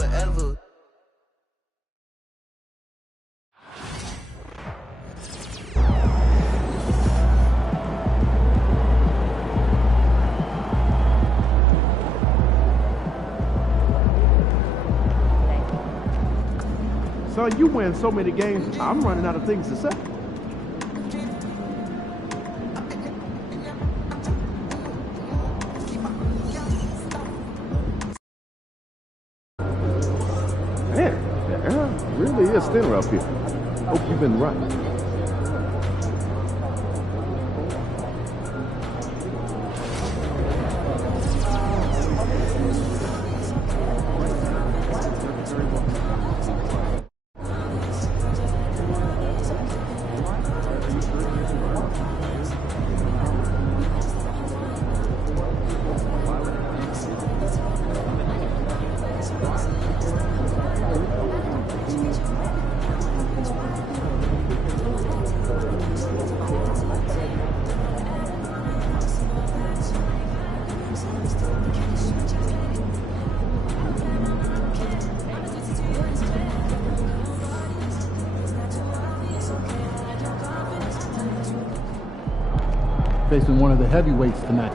forever. So you win so many games, I'm running out of things to say. Man, the air really is thinner up here. Hope you've been right. Facing one of the heavyweights tonight.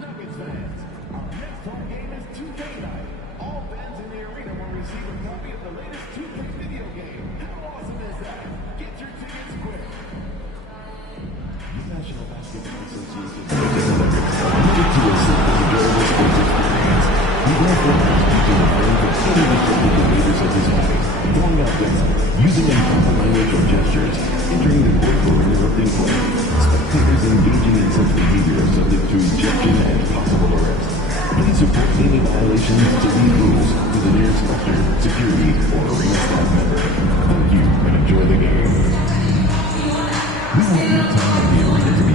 Nuggets fans, our next home game is 2K night. All fans in the arena will receive a copy of the latest 2K video game. How awesome is that? Get your tickets quick. The National Basketball Association Nuggets to a simple, enjoyable sports experience. He therefore asked you to refrain from any disruptive behaviors of his body, going out there, using improper language or gestures, entering the court or interrupting play. Spectators engaging in such behavior are subject to ejection and possible arrest. Please report any violations to these rules to the nearest inspector, security, or arena staff member. Thank you and enjoy the game. We want your time in the arena to be.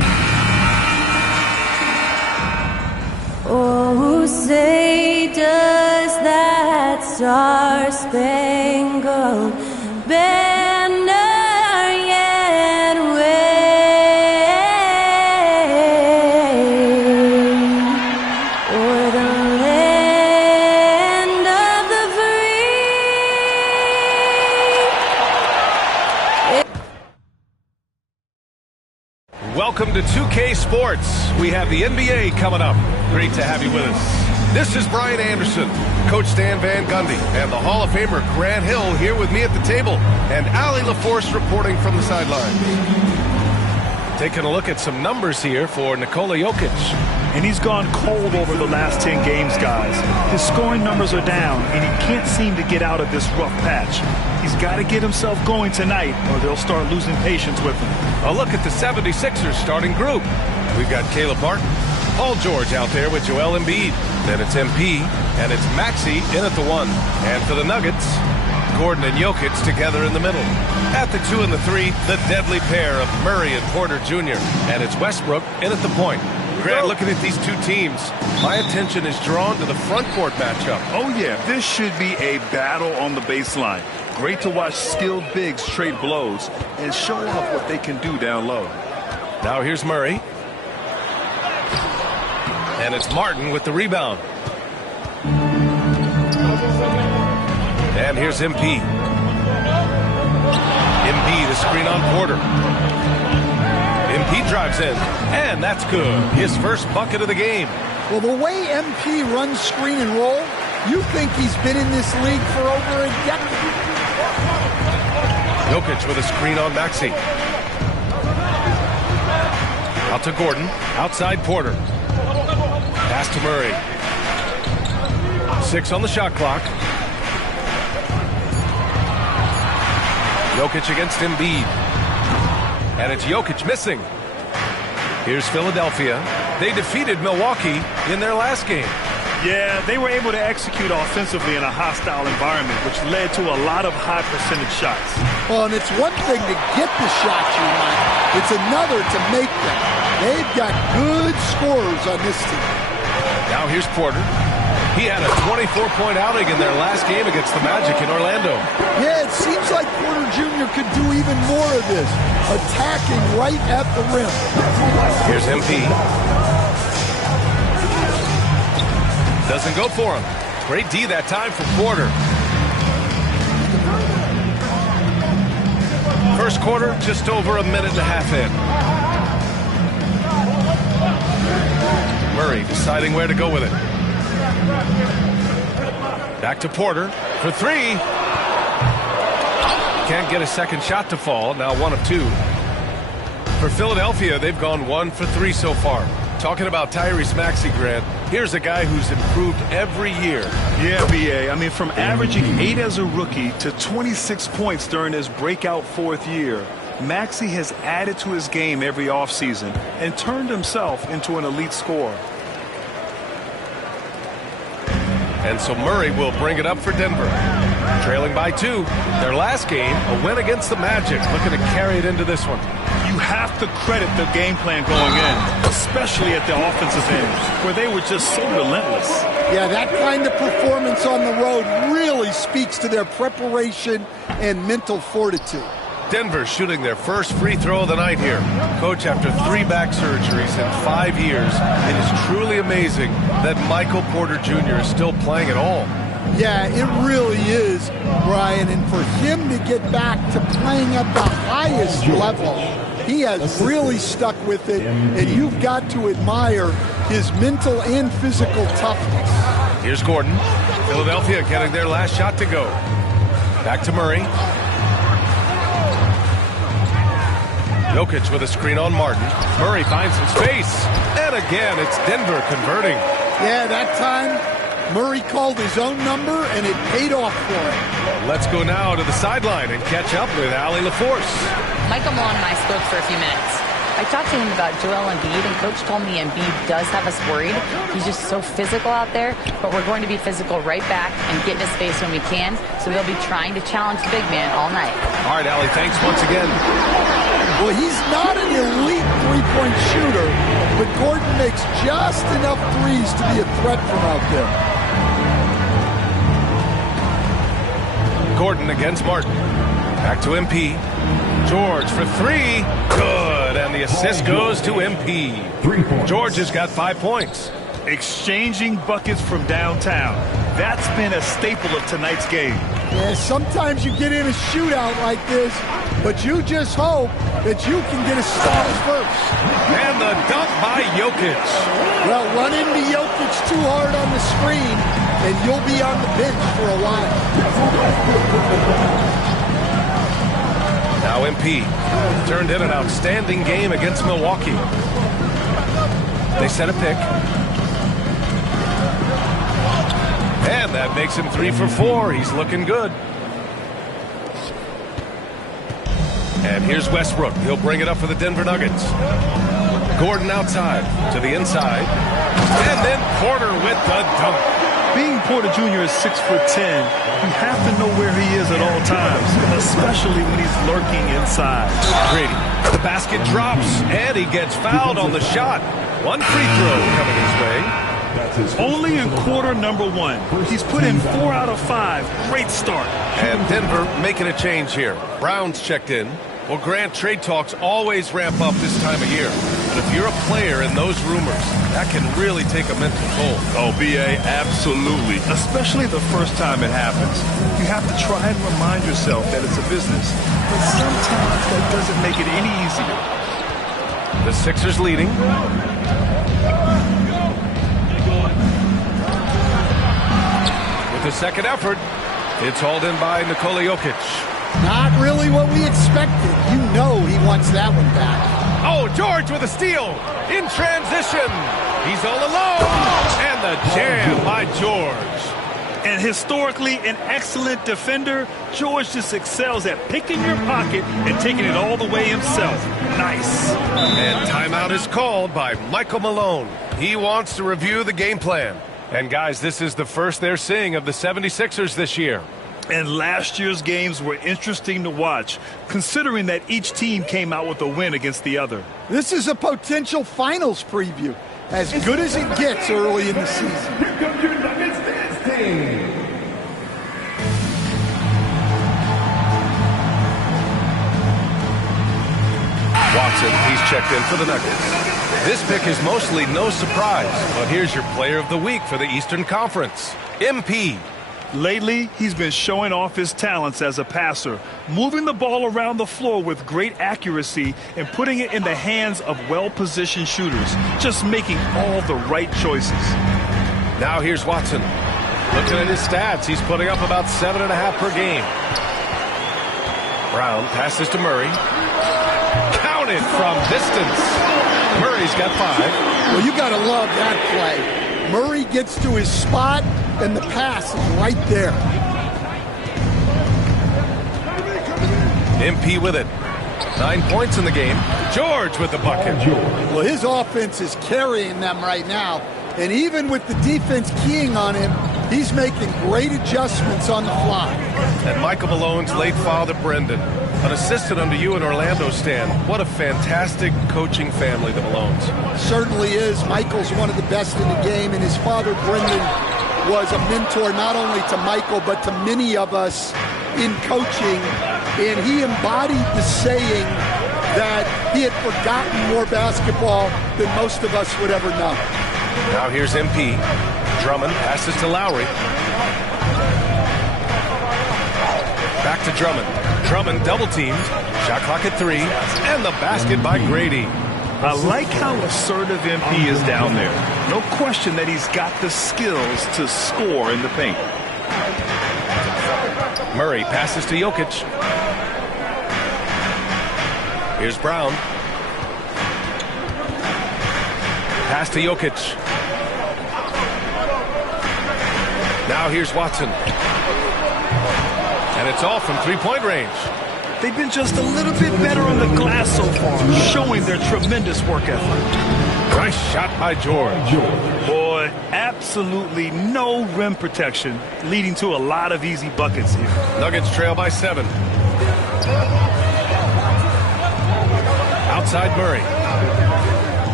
Oh, say does that star-spangled banner yet wave o'er the land of the free? Welcome to 2K Sports. We have the NBA coming up. Great to have you with us. This is Brian Anderson, Coach Stan Van Gundy, and the Hall of Famer Grant Hill here with me at the table, and Ali LaForce reporting from the sidelines. Taking a look at some numbers here for Nikola Jokic. And he's gone cold over the last 10 games, guys. His scoring numbers are down, and he can't seem to get out of this rough patch. He's got to get himself going tonight, or they'll start losing patience with him. A look at the 76ers starting group. We've got Caleb Martin, Paul George out there with Joel Embiid. Then it's MP, and it's Maxey in at the 1. And for the Nuggets, Gordon and Jokic together in the middle. At the 2 and the 3, the deadly pair of Murray and Porter Jr. And it's Westbrook in at the point. Grant, looking at these two teams, my attention is drawn to the front court matchup. Oh, yeah, this should be a battle on the baseline. Great to watch skilled bigs trade blows and show off what they can do down low. Now here's Murray. And it's Martin with the rebound. And here's MP. MP, the screen on Porter. MP drives in, and that's good. His first bucket of the game. Well, the way MP runs screen and roll, you think he's been in this league for over a decade. Jokic with a screen on Maxey. Out to Gordon, outside Porter. Pass to Murray. 6 on the shot clock. Jokic against Embiid. And it's Jokic missing. Here's Philadelphia. They defeated Milwaukee in their last game. Yeah, they were able to execute offensively in a hostile environment, which led to a lot of high percentage shots. Well, and it's one thing to get the shots you want. It's another to make them. They've got good scorers on this team. Now here's Porter. He had a 24-point outing in their last game against the Magic in Orlando. Yeah, it seems like Porter Jr. could do even more of this, attacking right at the rim. Here's MP. Doesn't go for him. Great D that time from Porter. First quarter, just over a minute and a half in. Murray deciding where to go with it. Back to Porter for three. Can't get a second shot to fall. Now 1 of 2. For Philadelphia, they've gone 1 for 3 so far. Talking about Tyrese Maxey, Grant, here's a guy who's improved every year. Yeah, BA. I mean, from averaging 8 as a rookie to 26 points during his breakout 4th year, Maxey has added to his game every offseason and turned himself into an elite scorer. And so Murray will bring it up for Denver. Trailing by 2. Their last game, a win against the Magic, looking to carry it into this one. You have to credit the game plan going in, especially at the offensive end, where they were just so relentless. Yeah, that kind of performance on the road really speaks to their preparation and mental fortitude. Denver shooting their first free throw of the night here. Coach, after 3 back surgeries in 5 years, it is truly amazing that Michael Porter Jr. is still playing at all. Yeah, it really is, Brian. And for him to get back to playing at the highest level, he has really stuck with it, and you've got to admire his mental and physical toughness. Here's Gordon. Philadelphia getting their last shot to go. Back to Murray. Jokic with a screen on Martin. Murray finds some space. And again, it's Denver converting. Yeah, that time Murray called his own number, and it paid off for him. Let's go now to the sideline and catch up with Allie LaForce. Michael Malone and I spoke for a few minutes. I talked to him about Joel Embiid, and Coach told me Embiid does have us worried. He's just so physical out there, but we're going to be physical right back and get in his face when we can, so they'll be trying to challenge the big man all night. All right, Allie, thanks once again. Well, he's not an elite three-point shooter, but Gordon makes just enough threes to be a threat from out there. Gordon against Martin. Back to MP. George for 3. Good. And the assist goes to MP. George has got 5 points. Exchanging buckets from downtown. That's been a staple of tonight's game. Yeah, sometimes you get in a shootout like this, but you just hope that you can get a stop first. And the dunk by Jokic. Well, run into Jokic too hard on the screen, and you'll be on the bench for a while. Now MP turned in an outstanding game against Milwaukee. They set a pick. And that makes him 3 for 4. He's looking good. And here's Westbrook. He'll bring it up for the Denver Nuggets. Gordon outside to the inside. And then Porter with the dunk. Being Porter Jr. is 6'10", you have to know where he is at all times, especially when he's lurking inside. Grady, the basket drops, and he gets fouled on the shot. 1 free throw coming his way. Only in quarter number 1. He's put in 4 out of 5. Great start. And Denver making a change here. Brown's checked in. Well, Grant, trade talks always ramp up this time of year. But if you're a player in those rumors, that can really take a mental toll. Oh, BA, absolutely. Especially the first time it happens. You have to try and remind yourself that it's a business. But sometimes that doesn't make it any easier. The Sixers leading. With the second effort, it's hauled in by Nikola Jokic. Not really what we expected. You know he wants that one back. Oh, George with a steal in transition. He's all alone. And the jam by George. And historically an excellent defender, George just excels at picking your pocket and taking it all the way himself. Nice. And timeout is called by Michael Malone. He wants to review the game plan. And guys, this is the first they're seeing of the 76ers this year. And last year's games were interesting to watch, considering that each team came out with a win against the other. This is a potential finals preview, as good as it gets early in the season. Watson, he's checked in for the Nuggets. This pick is mostly no surprise, but here's your player of the week for the Eastern Conference, MP. Lately, he's been showing off his talents as a passer, moving the ball around the floor with great accuracy and putting it in the hands of well-positioned shooters, just making all the right choices. Now here's Watson. Looking at his stats, he's putting up about 7.5 per game. Brown passes to Murray. Counted from distance. Murray's got 5. Well, you got to love that play. Murray gets to his spot, and the pass is right there. MP with it. 9 points in the game. George with the bucket. Well, his offense is carrying them right now. And even with the defense keying on him, he's making great adjustments on the fly. And Michael Malone's late father, Brendan, an assistant under you in Orlando, Stan. What a fantastic coaching family, the Malones. Certainly is. Michael's one of the best in the game, and his father, Brendan, was a mentor not only to Michael, but to many of us in coaching. And he embodied the saying that he had forgotten more basketball than most of us would ever know. Now here's MP. Drummond passes to Lowry. Back to Drummond. Drummond double-teamed. Shot clock at 3. And the basket by Grady. I like how assertive MP is down there. No question that he's got the skills to score in the paint. Murray passes to Jokic. Here's Brown. Pass to Jokic. Now here's Watson. And it's all from three-point range. They've been just a little bit better on the glass so far, showing their tremendous work ethic. Nice shot by George. Boy, absolutely no rim protection, leading to a lot of easy buckets here. Nuggets trail by 7. Outside Murray.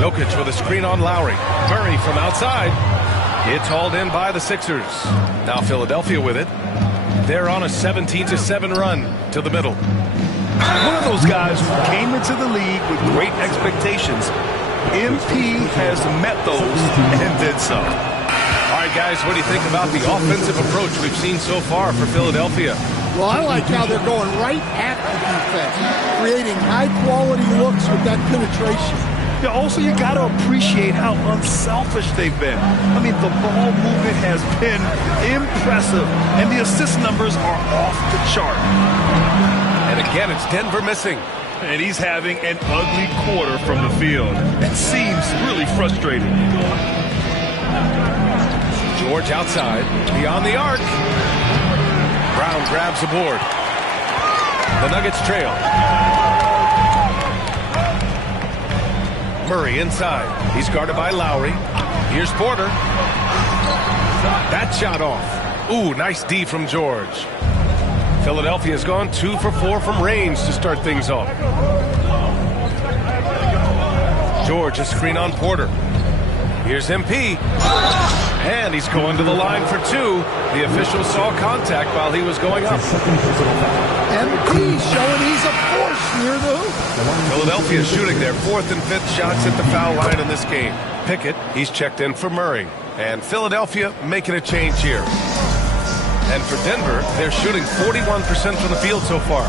Jokic with a screen on Lowry. Murray from outside. It's hauled in by the Sixers. Now Philadelphia with it. They're on a 17-7 run to the middle. One of those guys who came into the league with great expectations. MP has met those and did so. All right, guys, what do you think about the offensive approach we've seen so far for Philadelphia? Well, I like how they're going right at the defense, creating high-quality looks with that penetration. Yeah, also, you got to appreciate how unselfish they've been. I mean, the ball movement has been impressive, and the assist numbers are off the chart. And again, it's Denver missing. And he's having an ugly quarter from the field. It seems really frustrating. George outside, beyond the arc. Brown grabs the board. The Nuggets trail. Murray inside. He's guarded by Lowry. Here's Porter. That shot off. Ooh, nice D from George. Philadelphia's gone 2 for 4 from range to start things off. George, a screen on Porter. Here's MP. And he's going to the line for 2. The official saw contact while he was going up. MP showing he's a force near the hoop. Philadelphia shooting their 4th and 5th shots at the foul line in this game. Pickett, he's checked in for Murray. And Philadelphia making a change here. And for Denver, they're shooting 41% from the field so far.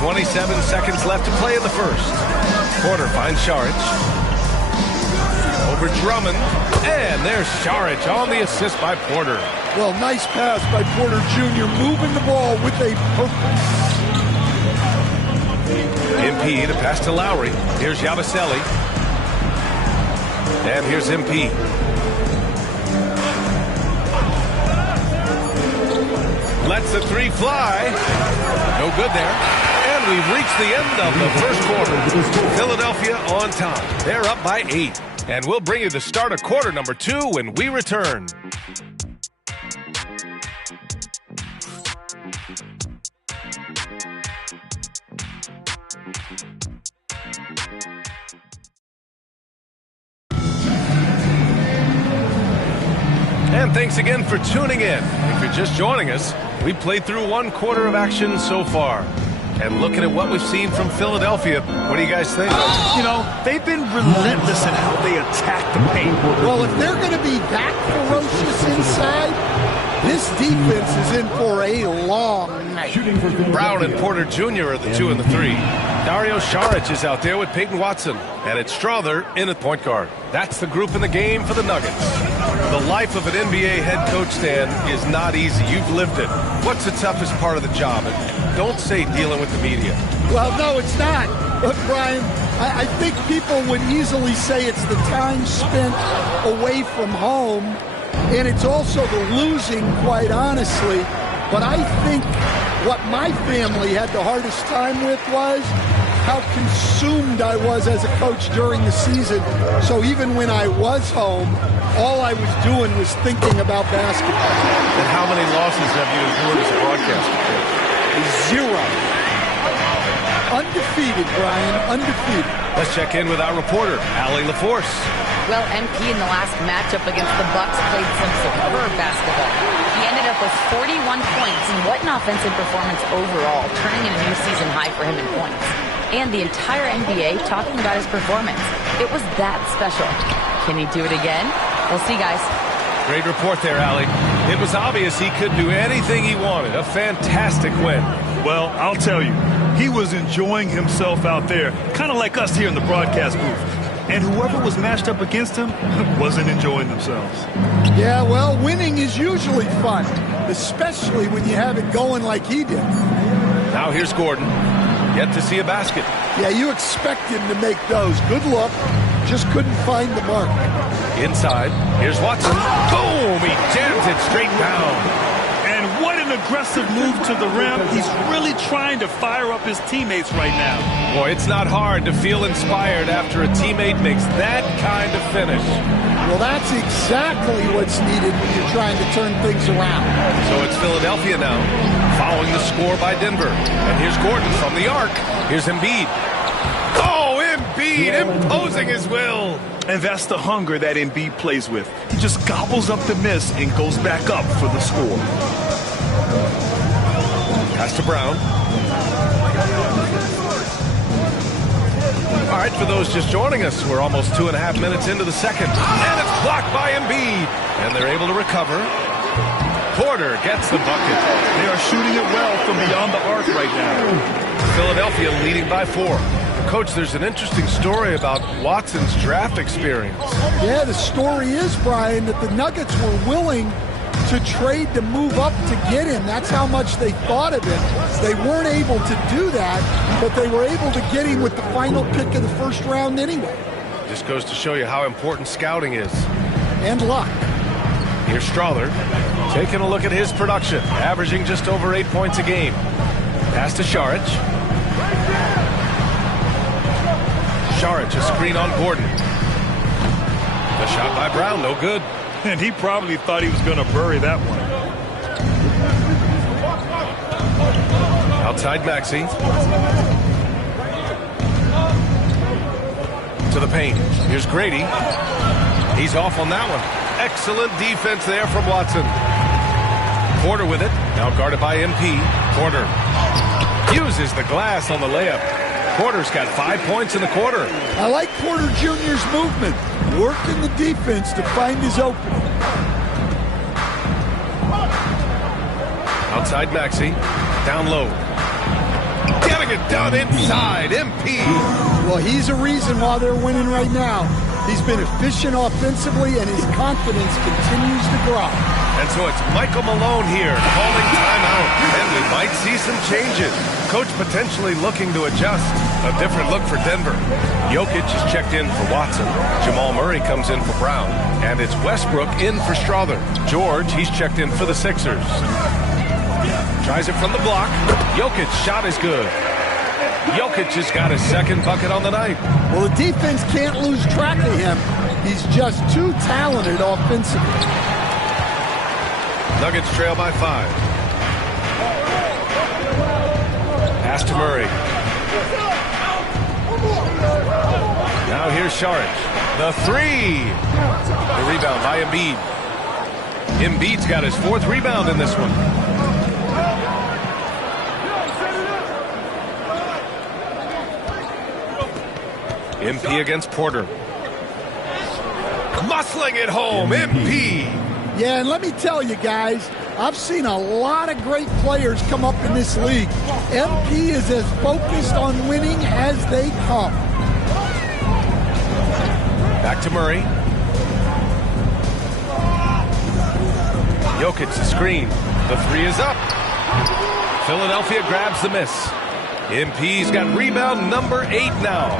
27 seconds left to play in the first. Porter finds Saric. Over Drummond. And there's Saric on the assist by Porter. Well, nice pass by Porter Jr. moving the ball with a purpose. MP to pass to Lowry. Here's Yabusele. And here's MP. Lets the 3 fly. No good there. And we've reached the end of the first quarter. Philadelphia on top. They're up by 8. And we'll bring you the start of quarter number 2 when we return. And thanks again for tuning in. If you're just joining us, We've played through one quarter of action so far. And looking at what we've seen from Philadelphia, what do you guys think? You know, they've been relentless in how they attack the paint. Well, if they're going to be that ferocious inside, this defense is in for a long night. Brown and Porter Jr. are the 2 and the 3. Dario Saric is out there with Peyton Watson. And it's Strother in at point guard. That's the group in the game for the Nuggets. The life of an NBA head coach, Stan, is not easy. You've lived it. What's the toughest part of the job? And don't say dealing with the media. Well, no, it's not. But, Brian, I think people would easily say it's the time spent away from home, and it's also the losing, quite honestly. But I think what my family had the hardest time with was how consumed I was as a coach during the season. So even when I was home, all I was doing was thinking about basketball. And how many losses have you endured as a broadcaster? 0. Undefeated, Brian, undefeated. Let's check in with our reporter, Allie LaForce. Well, MP in the last matchup against the Bucks played some superb basketball. He ended up with 41 points, and what an offensive performance overall, turning in a new season high for him in points. And the entire NBA talking about his performance. It was that special. Can he do it again? We'll see, guys. Great report there, Allie. It was obvious he could do anything he wanted. A fantastic win. Well, I'll tell you, he was enjoying himself out there, kind of like us here in the broadcast booth. And whoever was matched up against him wasn't enjoying themselves. Yeah, well, winning is usually fun, especially when you have it going like he did. Now here's Gordon. Yet to see a basket. Yeah, you expect him to make those. Good look. Just couldn't find the mark. Inside. Here's Watson. Boom! He jams it straight down. And what an aggressive move to the rim. He's really trying to fire up his teammates right now. Boy, it's not hard to feel inspired after a teammate makes that kind of finish. Well, that's exactly what's needed when you're trying to turn things around. So it's Philadelphia now, following the score by Denver. And here's Gordon from the arc. Here's Embiid. Oh, Embiid imposing his will. And that's the hunger that Embiid plays with. He just gobbles up the miss and goes back up for the score. Pass to Brown. All right, for those just joining us, we're almost 2.5 minutes into the second. And it's blocked by Embiid. And they're able to recover. Porter gets the bucket. They are shooting it well from beyond the arc right now. Philadelphia leading by 4. Coach, there's an interesting story about Watson's draft experience. Yeah, the story is, Brian, that the Nuggets were willing to trade to move up to get him. That's how much they thought of him. They weren't able to do that, but they were able to get him with the final pick of the first round anyway. Just goes to show you how important scouting is. And luck. Here's Strother taking a look at his production, averaging just over 8 points a game. Pass to Saric. Saric, a screen on Gordon. The shot by Brown, no good. And he probably thought he was going to bury that one. Outside Maxey. To the paint. Here's Grady. He's off on that one. Excellent defense there from Watson. Porter with it. Now guarded by MP. Porter uses the glass on the layup. Porter's got 5 points in the quarter. I like Porter Jr.'s movement. Working the defense to find his opening. Outside Maxey. Down low. Getting it done inside. MP. Well, he's a reason why they're winning right now. He's been efficient offensively, and his confidence continues to grow. And so it's Michael Malone here calling timeout. And we might see some changes. Coach potentially looking to adjust. A different look for Denver. Jokic is checked in for Watson. Jamal Murray comes in for Brown. And it's Westbrook in for Strother. George, he's checked in for the Sixers. Tries it from the block. Jokic's shot is good. Jokic has got his second bucket on the night. Well, the defense can't lose track of him. He's just too talented offensively. Nuggets trail by 5. Pass to Murray. Now here's Saric. The 3. The rebound by Embiid. Embiid's got his 4th rebound in this one. MP against Porter. Muscling it home, MP. Yeah, and let me tell you guys, I've seen a lot of great players come up in this league. MP is as focused on winning as they come. Back to Murray. Jokic, the screen. The three is up. Philadelphia grabs the miss. MP's got rebound number 8 now.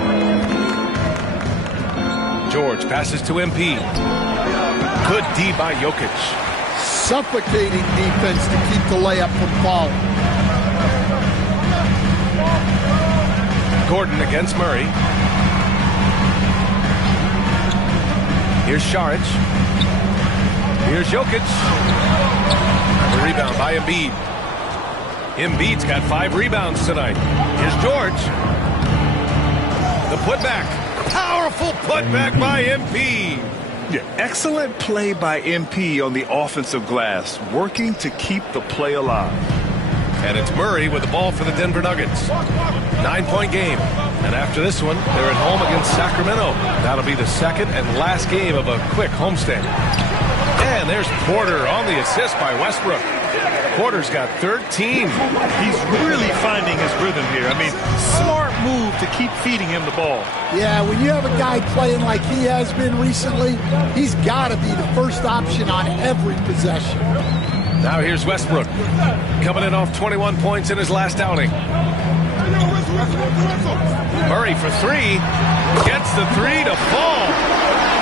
George passes to MP. Good D by Jokic. Suffocating defense to keep the layup from falling. Gordon against Murray. Here's Saric. Here's Jokic. The rebound by Embiid. Embiid's got 5 rebounds tonight. Here's George. The putback. Powerful putback by MP. Yeah, excellent play by MP on the offensive glass, working to keep the play alive. And it's Murray with the ball for the Denver Nuggets. 9-point game. And after this one, they're at home against Sacramento. That'll be the second and last game of a quick homestand. And there's Porter on the assist by Westbrook. Porter's got 13. He's really finding his rhythm here. I mean, smart move to keep feeding him the ball. Yeah, when you have a guy playing like he has been recently, he's got to be the first option on every possession. Now here's Westbrook, coming in off 21 points in his last outing. Murray for 3, gets the 3 to fall.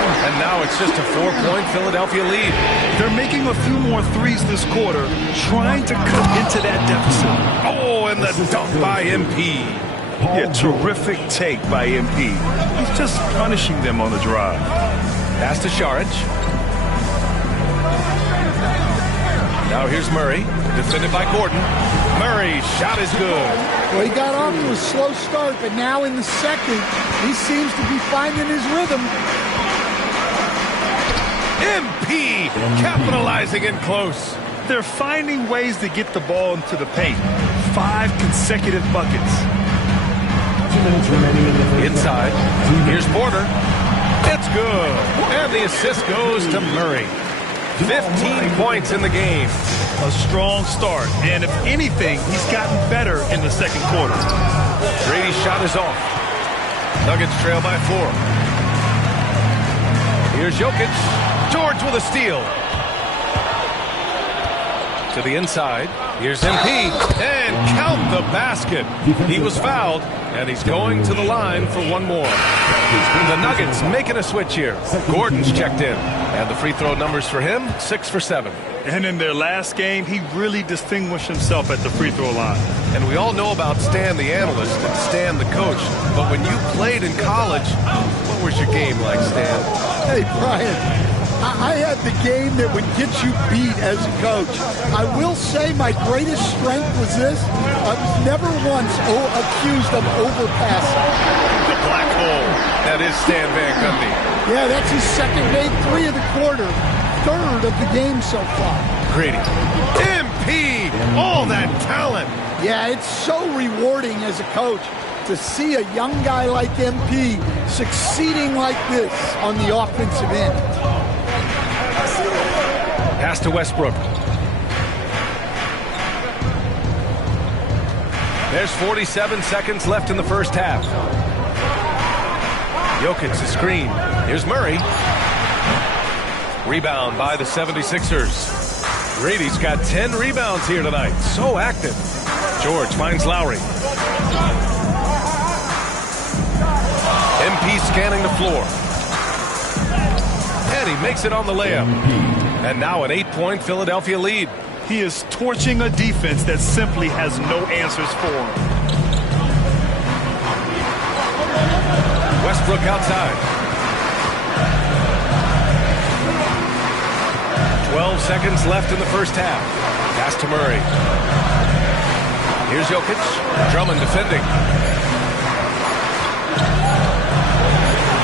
And now it's just a 4-point Philadelphia lead. They're making a few more threes this quarter, trying to cut into that deficit. Oh, and the dunk by MP. Yeah, terrific take by MP. He's just punishing them on the drive. Pass to Saric. Now here's Murray, defended by Gordon. Murray's shot is good. Well, he got off to a slow start, but now in the second, he seems to be finding his rhythm. MP capitalizing in close. They're finding ways to get the ball into the paint. 5 consecutive buckets. 2 minutes remaining in the first. Inside, here's Porter. It's good. And the assist goes to Murray. 15 points in the game. A strong start, and if anything, he's gotten better in the second quarter. Brady's shot is off. Nuggets trail by 4. Here's Jokic. George with a steal. To the inside. Here's MP. And count the basket. He was fouled, and he's going to the line for one more. The Nuggets making a switch here. Gordon's checked in. And the free throw numbers for him, 6 for 7. And in their last game, he really distinguished himself at the free throw line. And we all know about Stan the analyst and Stan the coach. But when you played in college, what was your game like, Stan? Hey, Brian, I had the game that would get you beat as a coach. I will say my greatest strength was this. I was never once accused of overpassing. The black hole. That is Stan Van Gundy. Yeah, that's his second made 3 of the quarter. 3rd of the game so far. Grady. MP! All that talent. Yeah, it's so rewarding as a coach to see a young guy like MP succeeding like this on the offensive end. Pass to Westbrook. There's 47 seconds left in the first half. Jokic the screen. Here's Murray. Rebound by the 76ers. Brady's got 10 rebounds here tonight. So active. George finds Lowry. MP scanning the floor. And he makes it on the layup. And now an 8-point Philadelphia lead. He is torching a defense that simply has no answers for him. Westbrook outside. 12 seconds left in the first half. Pass to Murray. Here's Jokic. Drummond defending.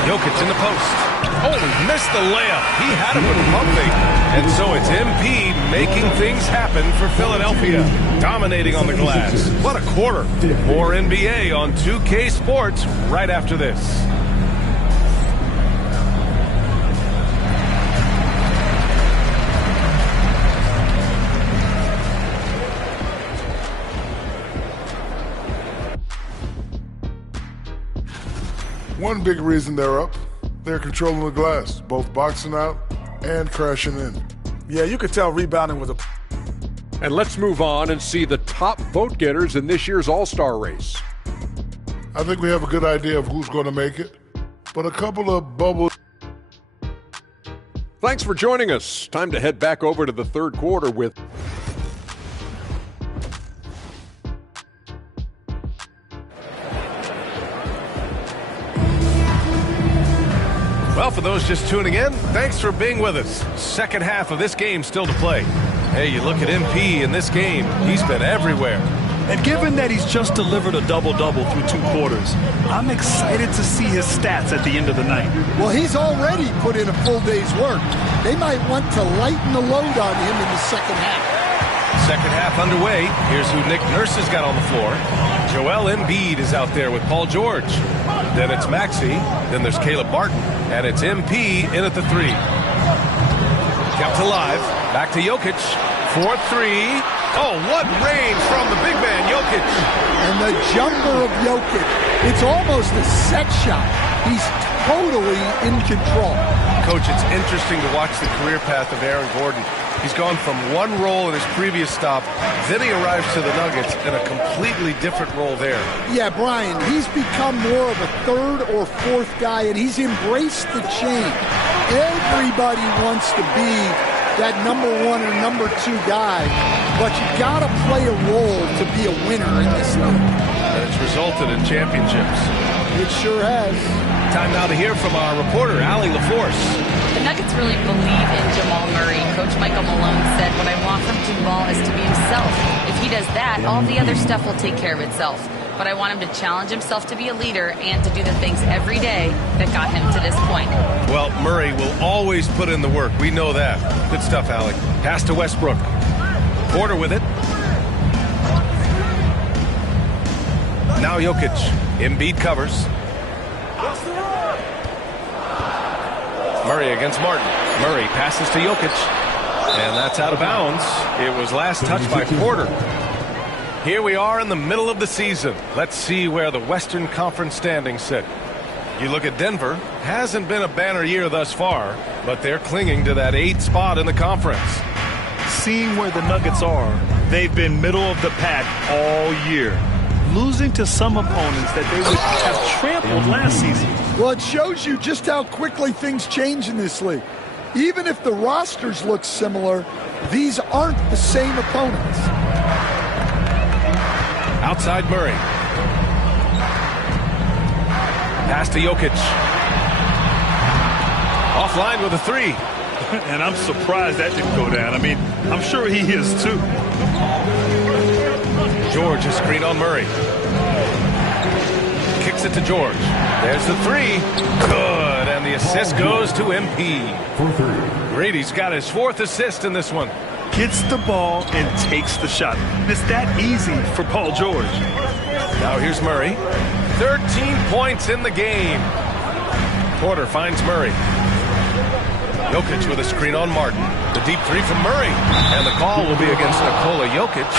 Jokic in the post. Oh, he missed the layup. He had him with pumping. And so it's MP making things happen for Philadelphia. Dominating on the glass. What a quarter. More NBA on 2K Sports right after this. One big reason they're up, they're controlling the glass, both boxing out and crashing in. Yeah, you could tell rebounding was a... And let's move on and see the top vote getters in this year's All-Star race. I think we have a good idea of who's going to make it, but a couple of bubbles. Thanks for joining us. Time to head back over to the third quarter with... Well, for those just tuning in, thanks for being with us. Second half of this game still to play. Hey, you look at MP in this game, he's been everywhere. And given that he's just delivered a double-double through 2 quarters, I'm excited to see his stats at the end of the night. Well, he's already put in a full day's work. They might want to lighten the load on him in the second half. Second half underway. Here's who Nick Nurse has got on the floor. Joel Embiid is out there with Paul George. Then it's Maxey. Then there's Caleb Martin. And it's MP in at the 3. Kept alive. Back to Jokic. 4-3. Oh, what range from the big man, Jokic. And the jumper of Jokic. It's almost a set shot. He's totally in control. Coach, it's interesting to watch the career path of Aaron Gordon. He's gone from one role in his previous stop, then he arrives to the Nuggets in a completely different role there. Yeah, Brian, he's become more of a third or fourth guy, and he's embraced the change. Everybody wants to be that number 1 or number 2 guy, but you gotta play a role to be a winner in this league. And it's resulted in championships. It sure has. Time now to hear from our reporter, Allie LaForce. The Nuggets really believe in Jamal Murray. Coach Michael Malone said, what I want from Jamal is to be himself. If he does that, all the other stuff will take care of itself. But I want him to challenge himself to be a leader and to do the things every day that got him to this point. Well, Murray will always put in the work. We know that. Good stuff, Alec. Pass to Westbrook. Porter with it. Now Jokic. Embiid covers. Murray against Martin. Murray passes to Jokic. And that's out of bounds. It was last touched by Porter. Here we are in the middle of the season. Let's see where the Western Conference standings sit. You look at Denver. Hasn't been a banner year thus far, but they're clinging to that 8th spot in the conference. Seeing where the Nuggets are, they've been middle of the pack all year, losing to some opponents that they would have trampled last season. Well, it shows you just how quickly things change in this league. Even if the rosters look similar, these aren't the same opponents. Outside Murray. Pass to Jokic. Offline with a 3. And I'm surprised that didn't go down. I mean, I'm sure he is too. George is screen on Murray. Kicks it to George. There's the 3. Good. And the assist goes to MP. Grady's got his 4th assist in this one. Gets the ball and takes the shot. It's that easy for Paul George. Now here's Murray. 13 points in the game. Porter finds Murray. Jokic with a screen on Martin. The deep 3 from Murray. And the call will be against Nikola Jokic.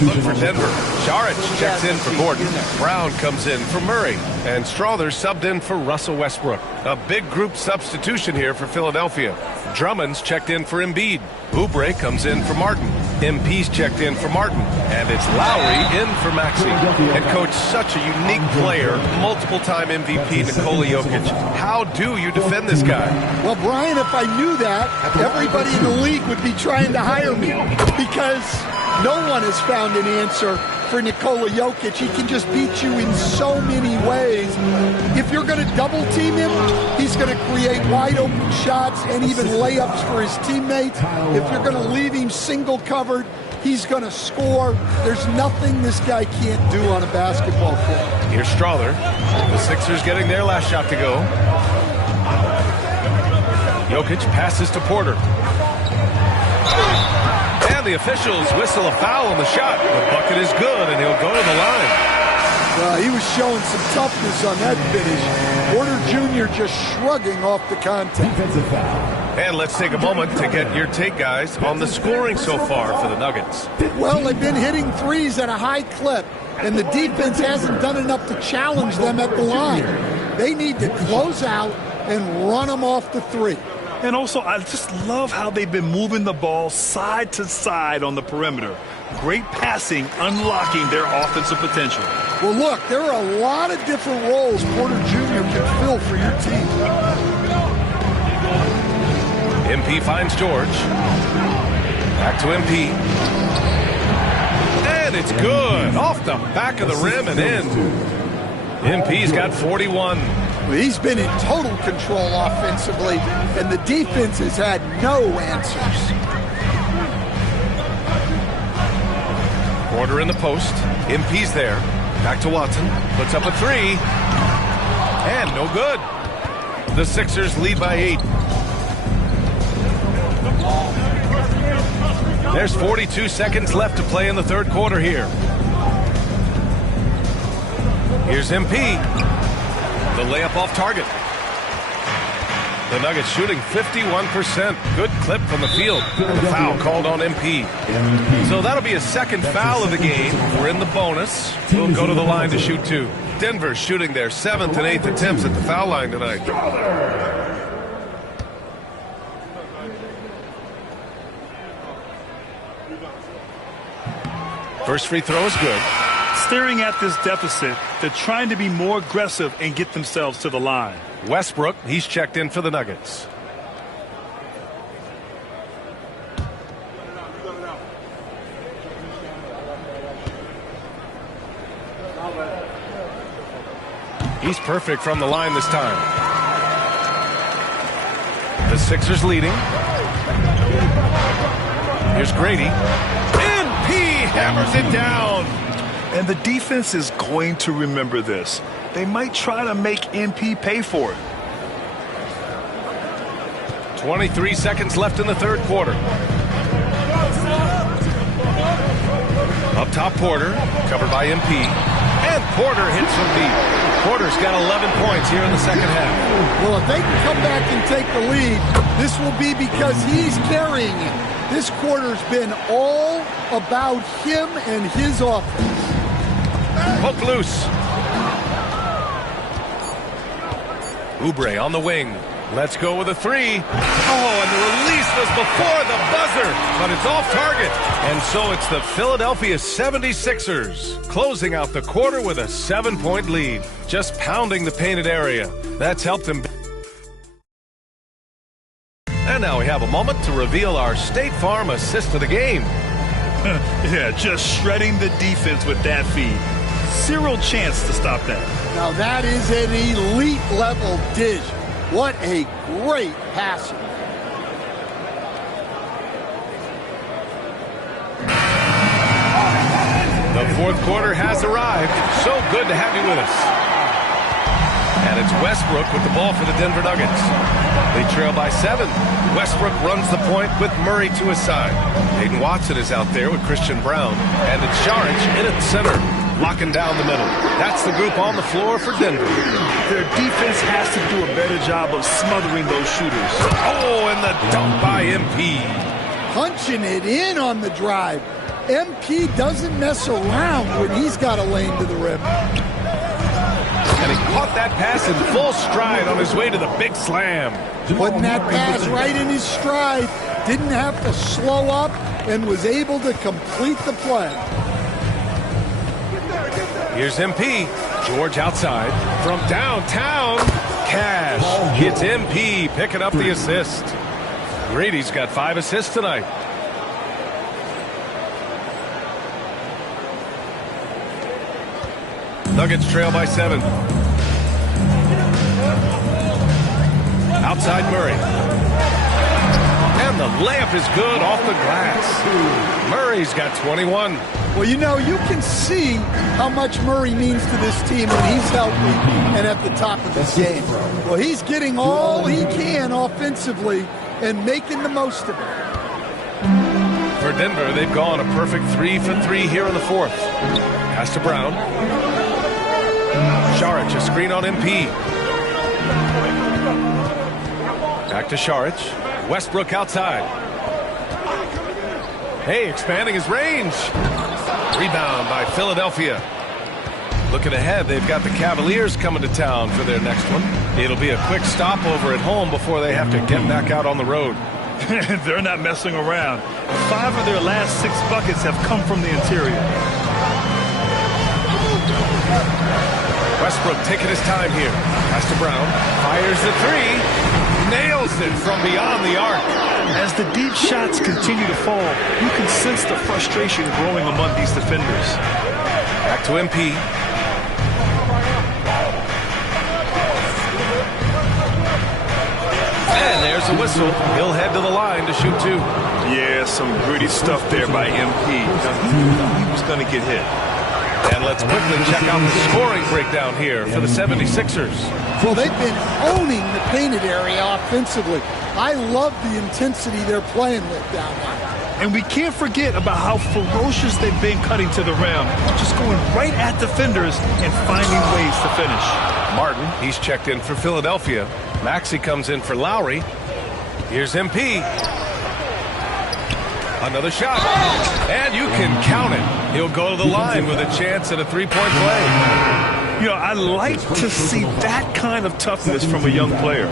Look for Denver. Saric checks in for Gordon. Brown comes in for Murray. And Strother subbed in for Russell Westbrook. A big group substitution here for Philadelphia. Drummond's checked in for Embiid. Oubre comes in for Martin. MP's checked in for Martin. And it's Lowry in for Maxey. And coach, such a unique player, multiple-time MVP Nikola Jokic. How do you defend this guy? Well, Brian, if I knew that, everybody in the league would be trying to hire me because no one has found an answer for Nikola Jokic. He can just beat you in so many ways. If you're going to double team him, he's going to create wide open shots and even layups for his teammates. If you're going to leave him single covered, he's going to score. There's nothing this guy can't do on a basketball court. Here's Strother. The Sixers getting their last shot to go. Jokic passes to Porter. And the officials whistle a foul on the shot. The bucket is good, and he'll go to the line. He was showing some toughness on that finish. Porter Jr. just shrugging off the contact. Defensive foul. And let's take a moment to get your take, guys, on the scoring so far for the Nuggets. Well, they've been hitting threes at a high clip, and the defense hasn't done enough to challenge them at the line. They need to close out and run them off the three. And also, I just love how they've been moving the ball side to side on the perimeter. Great passing, unlocking their offensive potential. Well, look, there are a lot of different roles Porter Jr. can fill for your team. MP finds George. Back to MP. And it's good. Off the back of the rim and in. MP's got 41. Well, he's been in total control offensively, and the defense has had no answers. Porter in the post. MP's there. Back to Watson. Puts up a three. And no good. The Sixers lead by 8. There's 42 seconds left to play in the third quarter here. Here's MP. The layup off target. The Nuggets shooting 51%. Good clip from the field. The foul called on MP. So that'll be a second foul of the game. We're in the bonus. We'll go to the line to shoot 2. Denver shooting their 7th and 8th attempts at the foul line tonight. First free throw is good. Staring at this deficit, they're trying to be more aggressive and get themselves to the line. Westbrook, he's checked in for the Nuggets. He's perfect from the line this time. The Sixers leading. Here's Grady. MP hammers it down. And the defense is going to remember this. They might try to make MP pay for it. 23 seconds left in the third quarter. Up top, Porter, covered by MP. And Porter hits from deep. Porter's got 11 points here in the second half. Well, if they can come back and take the lead, this will be because he's carrying it. This quarter's been all about him and his offense. Hook loose. Oubre on the wing. Let's go with a three. Oh, and the release was before the buzzer, but it's off target. And so it's the Philadelphia 76ers closing out the quarter with a 7-point lead. Just pounding the painted area. That's helped them. And now we have a moment to reveal our State Farm assist of the game. Yeah, just shredding the defense with that feed. Zero chance to stop that. Now that is an elite level dish. What a great passer. The fourth quarter has arrived. So good to have you with us. And it's Westbrook with the ball for the Denver Nuggets. They trail by 7. Westbrook runs the point with Murray to his side. Hayden Watson is out there with Christian Brown. And it's Saric in at center, locking down the middle. That's the group on the floor for Denver. Their defense has to do a better job of smothering those shooters. Oh, and the dunk by MP. Punching it in on the drive. MP doesn't mess around when he's got a lane to the rim. And he caught that pass in full stride on his way to the big slam. Putting that pass right in his stride. Didn't have to slow up and was able to complete the play. Here's MP. George outside. From downtown. Cash. It's MP picking up the assist. Grady's got 5 assists tonight. Nuggets trail by 7. Outside Murray. And the layup is good off the glass. Murray's got 21. Well, you know, you can see how much Murray means to this team when he's healthy and at the top of this game. Well, he's getting all he can offensively and making the most of it. For Denver, they've gone a perfect 3 for 3 here in the fourth. Pass to Brown. Šarić, a screen on MP. Back to Šarić. Westbrook outside. Hey, expanding his range. Rebound by Philadelphia. Looking ahead, they've got the Cavaliers coming to town for their next one. It'll be a quick stopover at home before they have to get back out on the road. They're not messing around. 5 of their last 6 buckets have come from the interior. Westbrook taking his time here. Pass to Brown. Fires the 3. Nails it from beyond the arc. As the deep shots continue to fall, you can sense the frustration growing among these defenders. Back to MP. And there's a whistle. He'll head to the line to shoot 2. Yeah, some gritty stuff there by MP. He was going to get hit. And let's quickly check out the scoring breakdown here for the 76ers. Well, they've been owning the painted area offensively. I love the intensity they're playing with down there. And we can't forget about how ferocious they've been cutting to the rim, just going right at defenders and finding ways to finish. Martin, he's checked in for Philadelphia. Maxey comes in for Lowry. Here's MP. Another shot. And you can count it. He'll go to the line with a chance at a 3-point play. You know, I like to see that kind of toughness from a young player.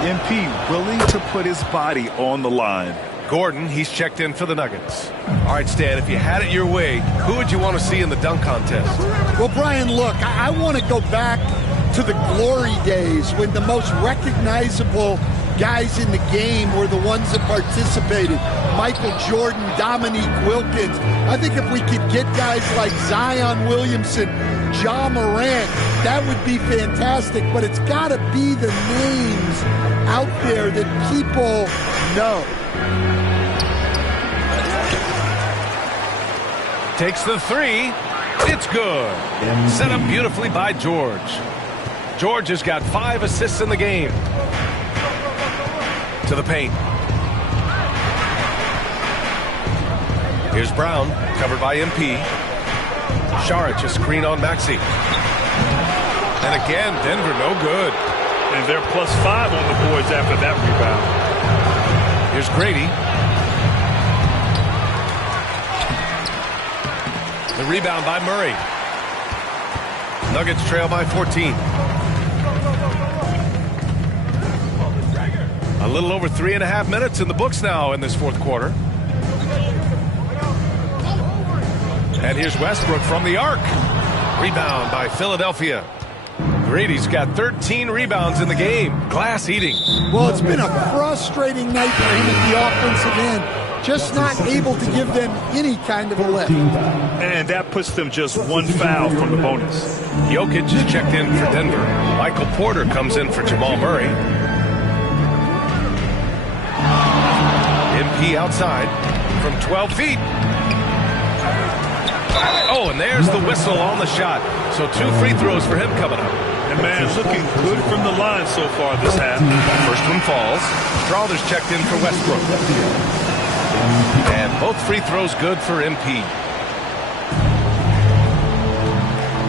MP willing to put his body on the line. Gordon, he's checked in for the Nuggets. All right, Stan, if you had it your way, who would you want to see in the dunk contest? Well, Brian, look, I want to go back to the glory days when the most recognizable guys in the game were the ones that participated. Michael Jordan, Dominique Wilkins. I think if we could get guys like Zion Williamson, Ja Morant, that would be fantastic. But it's got to be the names out there that people know. Takes the 3. It's good. Set up beautifully by George. George has got 5 assists in the game. To the paint. Here's Brown, covered by MP. Šarić, a screen on Maxey. And again, Denver no good. And they're +5 on the boards after that rebound. Here's Grady. The rebound by Murray. Nuggets trail by 14. A little over 3.5 minutes in the books now in this fourth quarter. And here's Westbrook from the arc. Rebound by Philadelphia. Grady's got 13 rebounds in the game. Glass eating. Well, it's been a frustrating night for him at the offensive end. Just not able to give them any kind of a lift. And that puts them just 1 foul from the bonus. Jokic is checked in for Denver. Michael Porter comes in for Jamal Murray. MP outside from 12 feet. Oh, and there's the whistle on the shot. So 2 free throws for him coming up. And man, looking good from the line so far this half. First one falls. Strawther's checked in for Westbrook. And both free throws good for MP.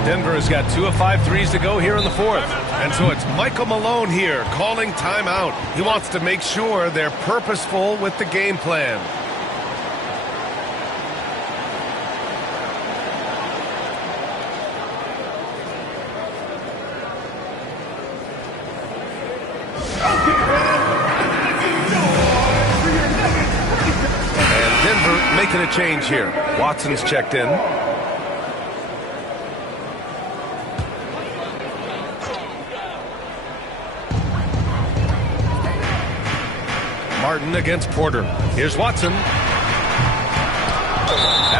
Denver has got 2 of 5 threes to go here in the fourth. And so it's Michael Malone here calling timeout. He wants to make sure they're purposeful with the game plan. And Denver making a change here. Watson's checked in. Martin against Porter. Here's Watson. And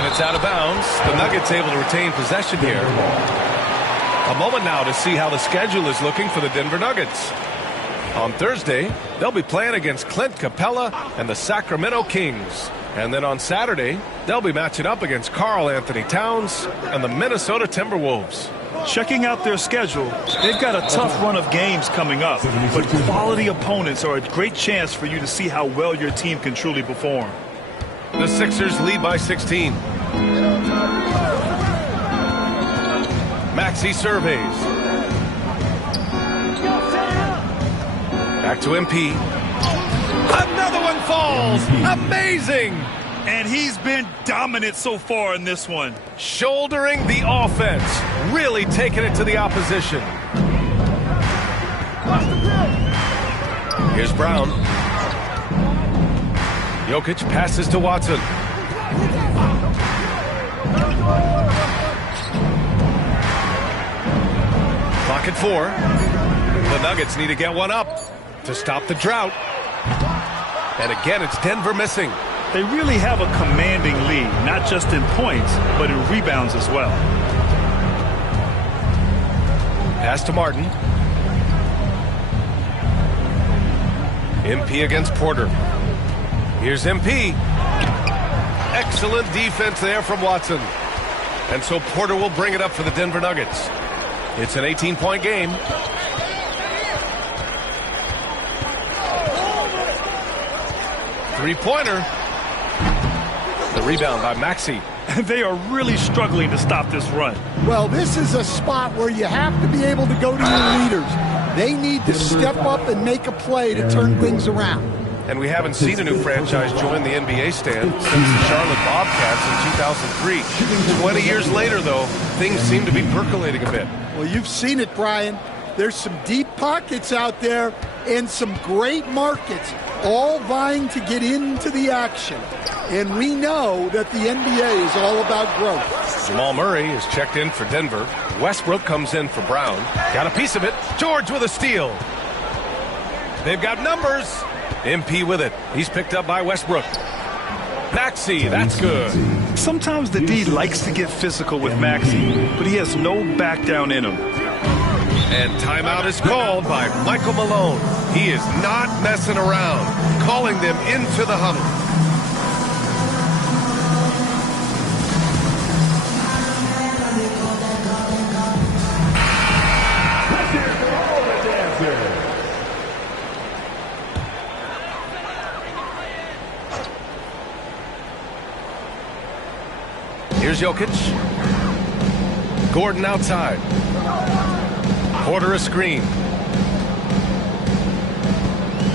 it's out of bounds. The Nuggets able to retain possession here. A moment now to see how the schedule is looking for the Denver Nuggets. On Thursday, they'll be playing against Clint Capella and the Sacramento Kings. And then on Saturday, they'll be matching up against Karl Anthony Towns and the Minnesota Timberwolves. Checking out their schedule, they've got a tough run of games coming up, but quality opponents are a great chance for you to see how well your team can truly perform. The Sixers lead by 16. Maxey surveys. Back to MP. Another one falls. Amazing. And he's been dominant so far in this one. Shouldering the offense. Really taking it to the opposition. Here's Brown. Jokic passes to Watson. Clock at 4. The Nuggets need to get one up to stop the drought. And again, it's Denver missing. They really have a commanding lead, not just in points, but in rebounds as well. Pass to Martin. MP against Porter. Here's MP. Excellent defense there from Watson. And so Porter will bring it up for the Denver Nuggets. It's an 18-point game. Three-pointer. The rebound by Maxey. They are really struggling to stop this run. Well, this is a spot where you have to be able to go to your leaders. They need to step up and make a play to turn things around. And we haven't seen a new franchise join the NBA stand since the Charlotte Bobcats in 2003. 20 years later, though, things seem to be percolating a bit. Well, you've seen it, Brian. There's some deep pockets out there and some great markets, all vying to get into the action. And we know that the NBA is all about growth. Jamal Murray is checked in for Denver. Westbrook comes in for Brown. Got a piece of it. George with a steal. They've got numbers. MP with it. He's picked up by Westbrook. Maxey, that's good. Sometimes the D likes to get physical with Maxey, but he has no back down in him. And timeout is called by Michael Malone. He is not messing around, calling them into the huddle. Here's Jokic. Gordon outside. Porter a screen.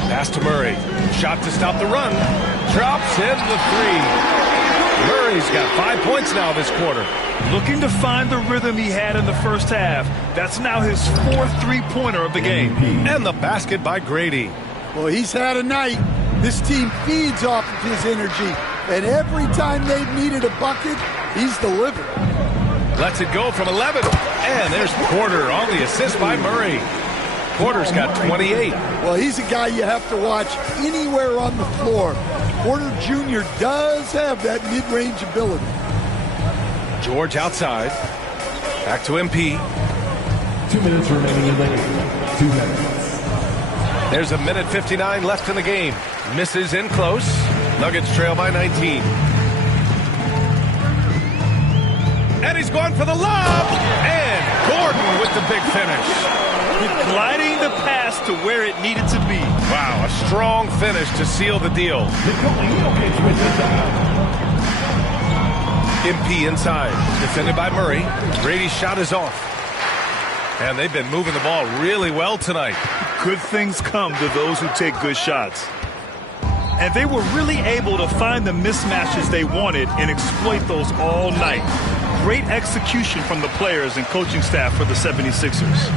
Pass to Murray. Shot to stop the run. Drops in the 3. Murray's got 5 points now this quarter. Looking to find the rhythm he had in the first half. That's now his 4th three-pointer of the game. And the basket by Grady. Well, he's had a night. This team feeds off of his energy. And every time they've needed a bucket, he's delivered. Lets it go from 11. And there's Porter on the assist by Murray. Porter's got 28. Well, he's a guy you have to watch anywhere on the floor. Porter Jr. does have that mid-range ability. George outside. Back to MP. 2 minutes remaining in the game. 2 minutes. There's a minute 59 left in the game. Misses in close. Nuggets trail by 19. And he's going for the lob. And Gordon with the big finish. Gliding the pass to where it needed to be. Wow, a strong finish to seal the deal. MP inside. Defended by Murray. Grady's shot is off. And they've been moving the ball really well tonight. Good things come to those who take good shots. And they were really able to find the mismatches they wanted and exploit those all night. Great execution from the players and coaching staff for the 76ers.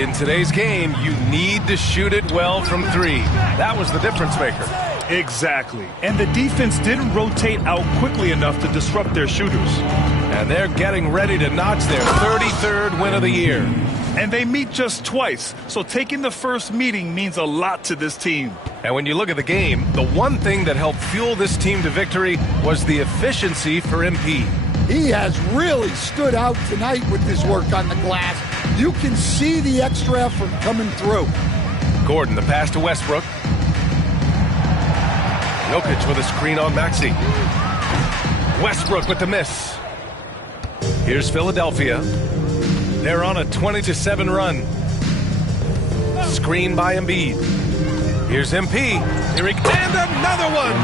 In today's game, you need to shoot it well from 3. That was the difference maker. Exactly. And the defense didn't rotate out quickly enough to disrupt their shooters. And they're getting ready to notch their 33rd win of the year. And they meet just twice, so taking the first meeting means a lot to this team. And when you look at the game, the one thing that helped fuel this team to victory was the efficiency for MP. He has really stood out tonight with his work on the glass. You can see the extra effort coming through. Gordon, the pass to Westbrook. Jokic with a screen on Maxey. Westbrook with the miss. Here's Philadelphia. They're on a 20-7 run. Screen by Embiid. Here's MP. And another one.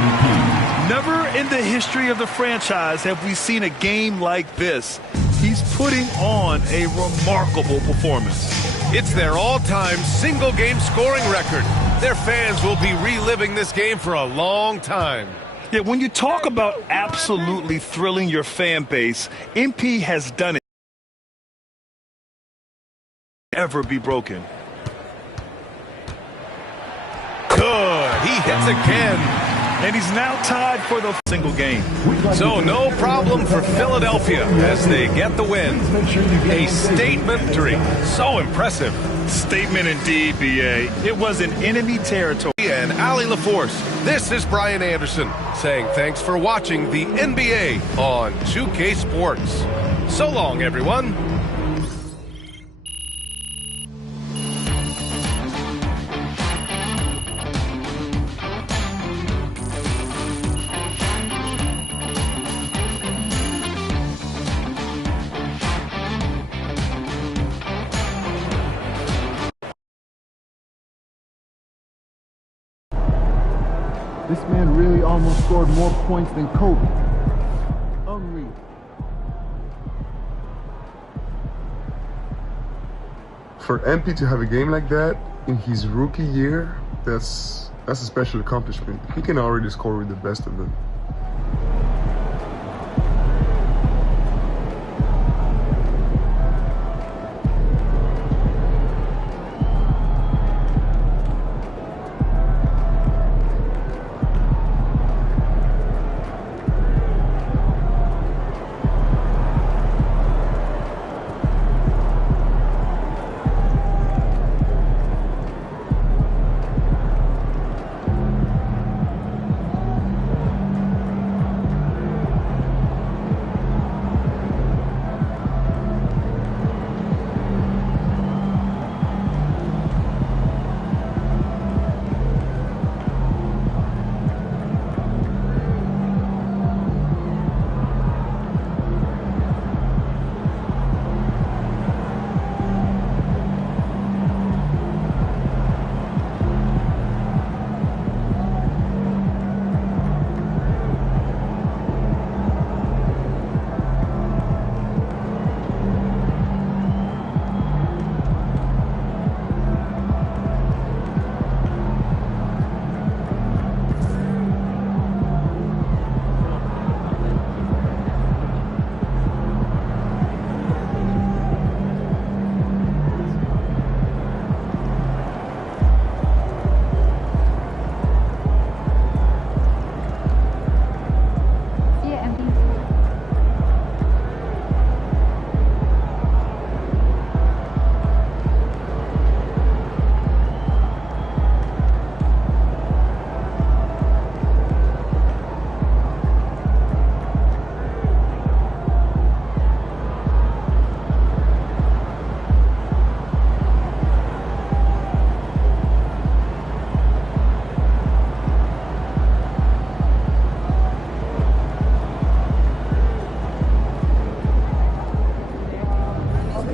Never in the history of the franchise have we seen a game like this. He's putting on a remarkable performance. It's their all-time single-game scoring record. Their fans will be reliving this game for a long time. Yeah, when you talk about absolutely thrilling your fan base, MP has done it. Ever be broken. Good. He hits again. And he's now tied for the single game. So no problem for Philadelphia as they get the win. A statement victory. So impressive. Statement indeed, B.A. It was an enemy territory. And Ali LaForce, this is Brian Anderson saying thanks for watching the NBA on 2K Sports. So long, everyone. This man really almost scored more points than Kobe. Unreal. For MP to have a game like that in his rookie year, that's a special accomplishment. He can already score with the best of them.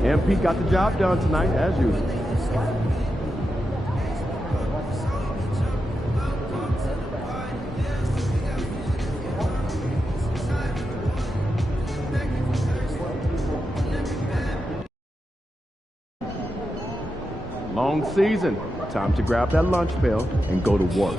MP got the job done tonight, as usual. Long season. Time to grab that lunch bell and go to work.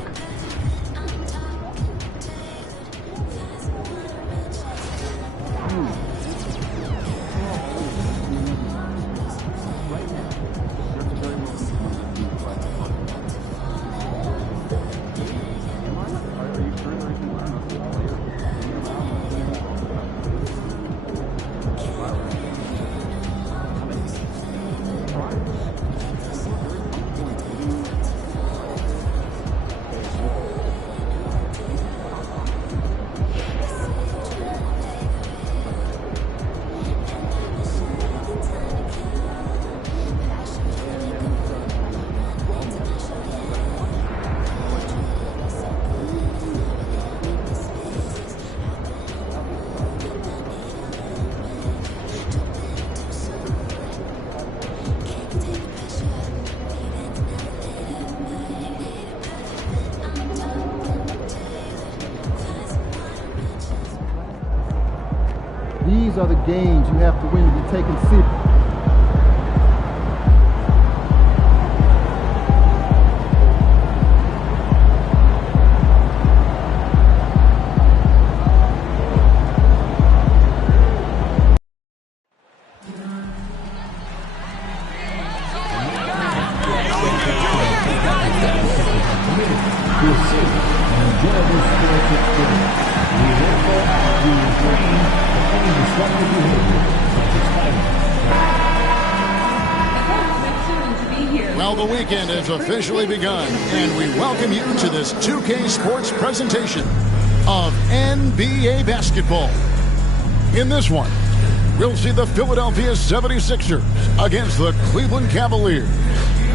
These are the games you have to win to be taken seriously. Well, the weekend has officially begun, and we welcome you to this 2K Sports presentation of NBA basketball. In this one, we'll see the Philadelphia 76ers against the Cleveland Cavaliers.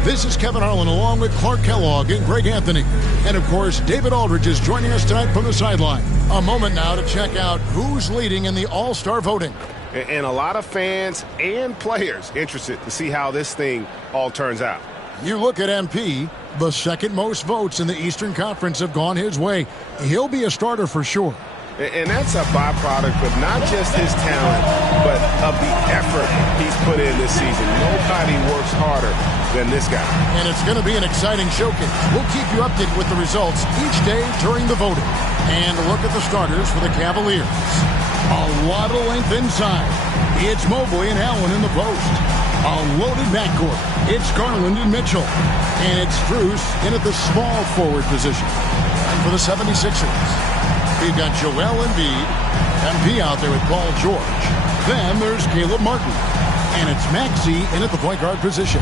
This is Kevin Harlan along with Clark Kellogg and Greg Anthony. And, of course, David Aldridge is joining us tonight from the sideline. A moment now to check out who's leading in the All-Star voting. And a lot of fans and players interested to see how this thing all turns out. You look at MP, the second most votes in the Eastern Conference have gone his way. He'll be a starter for sure. And that's a byproduct of not just his talent, but of the effort he's put in this season. Nobody works harder than this guy. And it's going to be an exciting showcase. We'll keep you updated with the results each day during the voting. And a look at the starters for the Cavaliers. A lot of length inside. It's Mobley and Allen in the post. A loaded backcourt. It's Garland and Mitchell. And it's Strus in at the small forward position. And for the 76ers, we've got Joel Embiid, MP out there with Paul George. Then there's Caleb Martin. And it's Maxey in at the point guard position.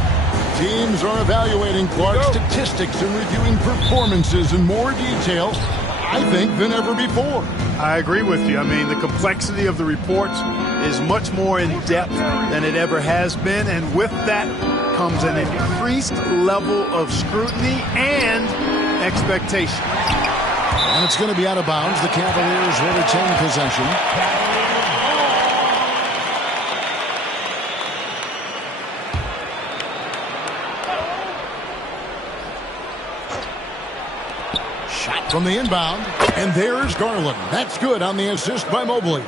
Teams are evaluating Clark's statistics and reviewing performances in more detail, I think, than ever before. I agree with you. I mean, the complexity of the reports is much more in depth than it ever has been, and with that comes an increased level of scrutiny and expectation. And it's going to be out of bounds. The Cavaliers will retain possession. From the inbound, and there's Garland. That's good on the assist by Mobley.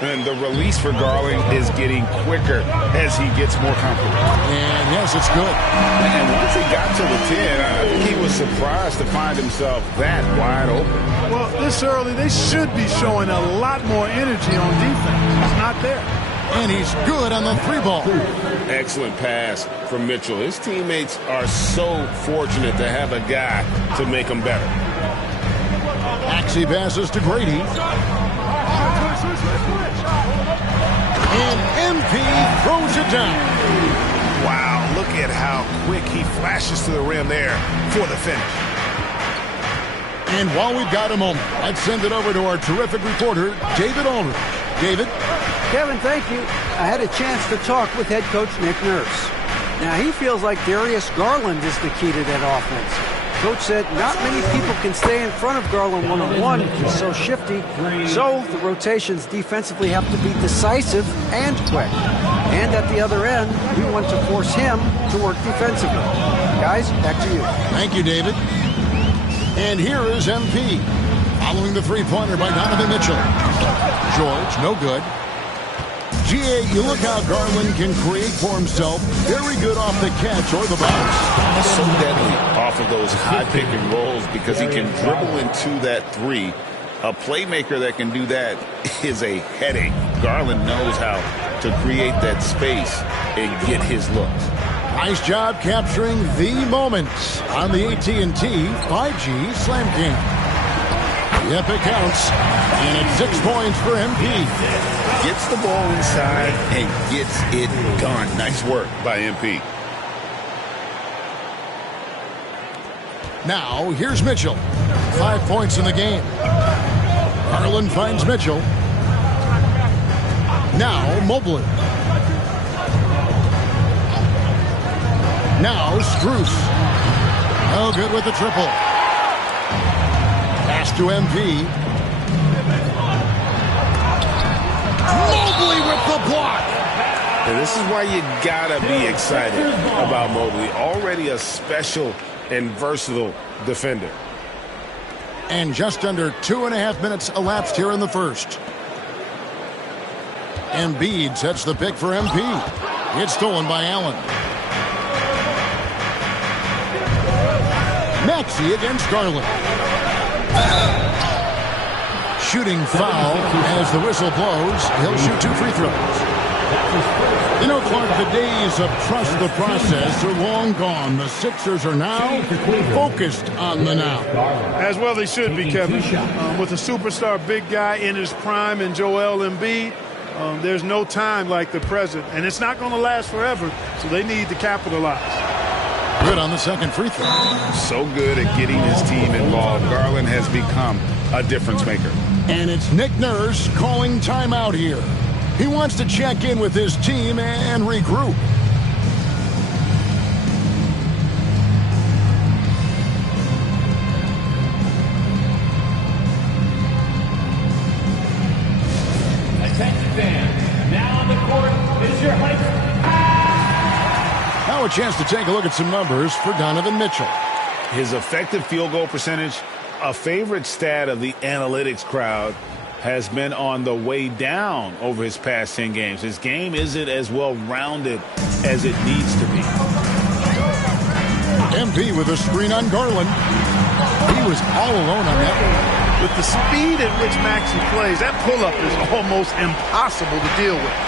And the release for Garland is getting quicker as he gets more comfortable. And yes, it's good. And once he got to the 10, I think he was surprised to find himself that wide open. Well, this early, they should be showing a lot more energy on defense. It's not there. And he's good on the three ball. Excellent pass from Mitchell. His teammates are so fortunate to have a guy to make them better. Maxey passes to Grady. And MP throws it down. Wow, look at how quick he flashes to the rim there for the finish. And while we've got a moment, let's send it over to our terrific reporter, David Aldridge. David? Kevin, thank you. I had a chance to talk with head coach Nick Nurse. Now, he feels like Darius Garland is the key to that offense. Coach said not many people can stay in front of Garland one-on-one. He's so shifty. So the rotations defensively have to be decisive and quick. And at the other end, we want to force him to work defensively. Guys, back to you. Thank you, David. And here is MP. Following the three-pointer by Donovan Mitchell. George, no good. G.A., you look how Garland can create for himself. Very good off the catch or the bounce. So deadly off of those high pick and rolls because he can dribble into that three. A playmaker that can do that is a headache. Garland knows how to create that space and get his looks. Nice job capturing the moments on the AT&T 5G Slam Cam. Yep, it counts. And it's 6 points for MP. Gets the ball inside and gets it done. Nice work by MP. Now, here's Mitchell. 5 points in the game. Garland finds Mitchell. Now, Mobley. Now, Strus. No good with the triple. Pass to MP. Mobley with the block. And this is why you gotta be excited about Mobley. Already a special and versatile defender. And just under 2.5 minutes elapsed here in the first. Embiid sets the pick for MP. It's stolen by Allen. Maxey against Garland. Shooting foul as the whistle blows. He'll shoot 2 free throws. You know, Clark, the days of trust the process are long gone. The Sixers are now focused on the now. As well they should be, Kevin. With a superstar big guy in his prime in Joel Embiid, there's no time like the present. And it's not going to last forever, so they need to capitalize. Good on the second free throw. So good at getting his team involved. Garland has become a difference maker. And it's Nick Nurse calling timeout here. He wants to check in with his team and regroup. Attention fans, now on the court is your high school. Now a chance to take a look at some numbers for Donovan Mitchell. His effective field goal percentage, a favorite stat of the analytics crowd, has been on the way down over his past 10 games. His game isn't as well-rounded as it needs to be. MP with a screen on Garland. He was all alone on that one. With the speed at which Maxey plays, that pull-up is almost impossible to deal with.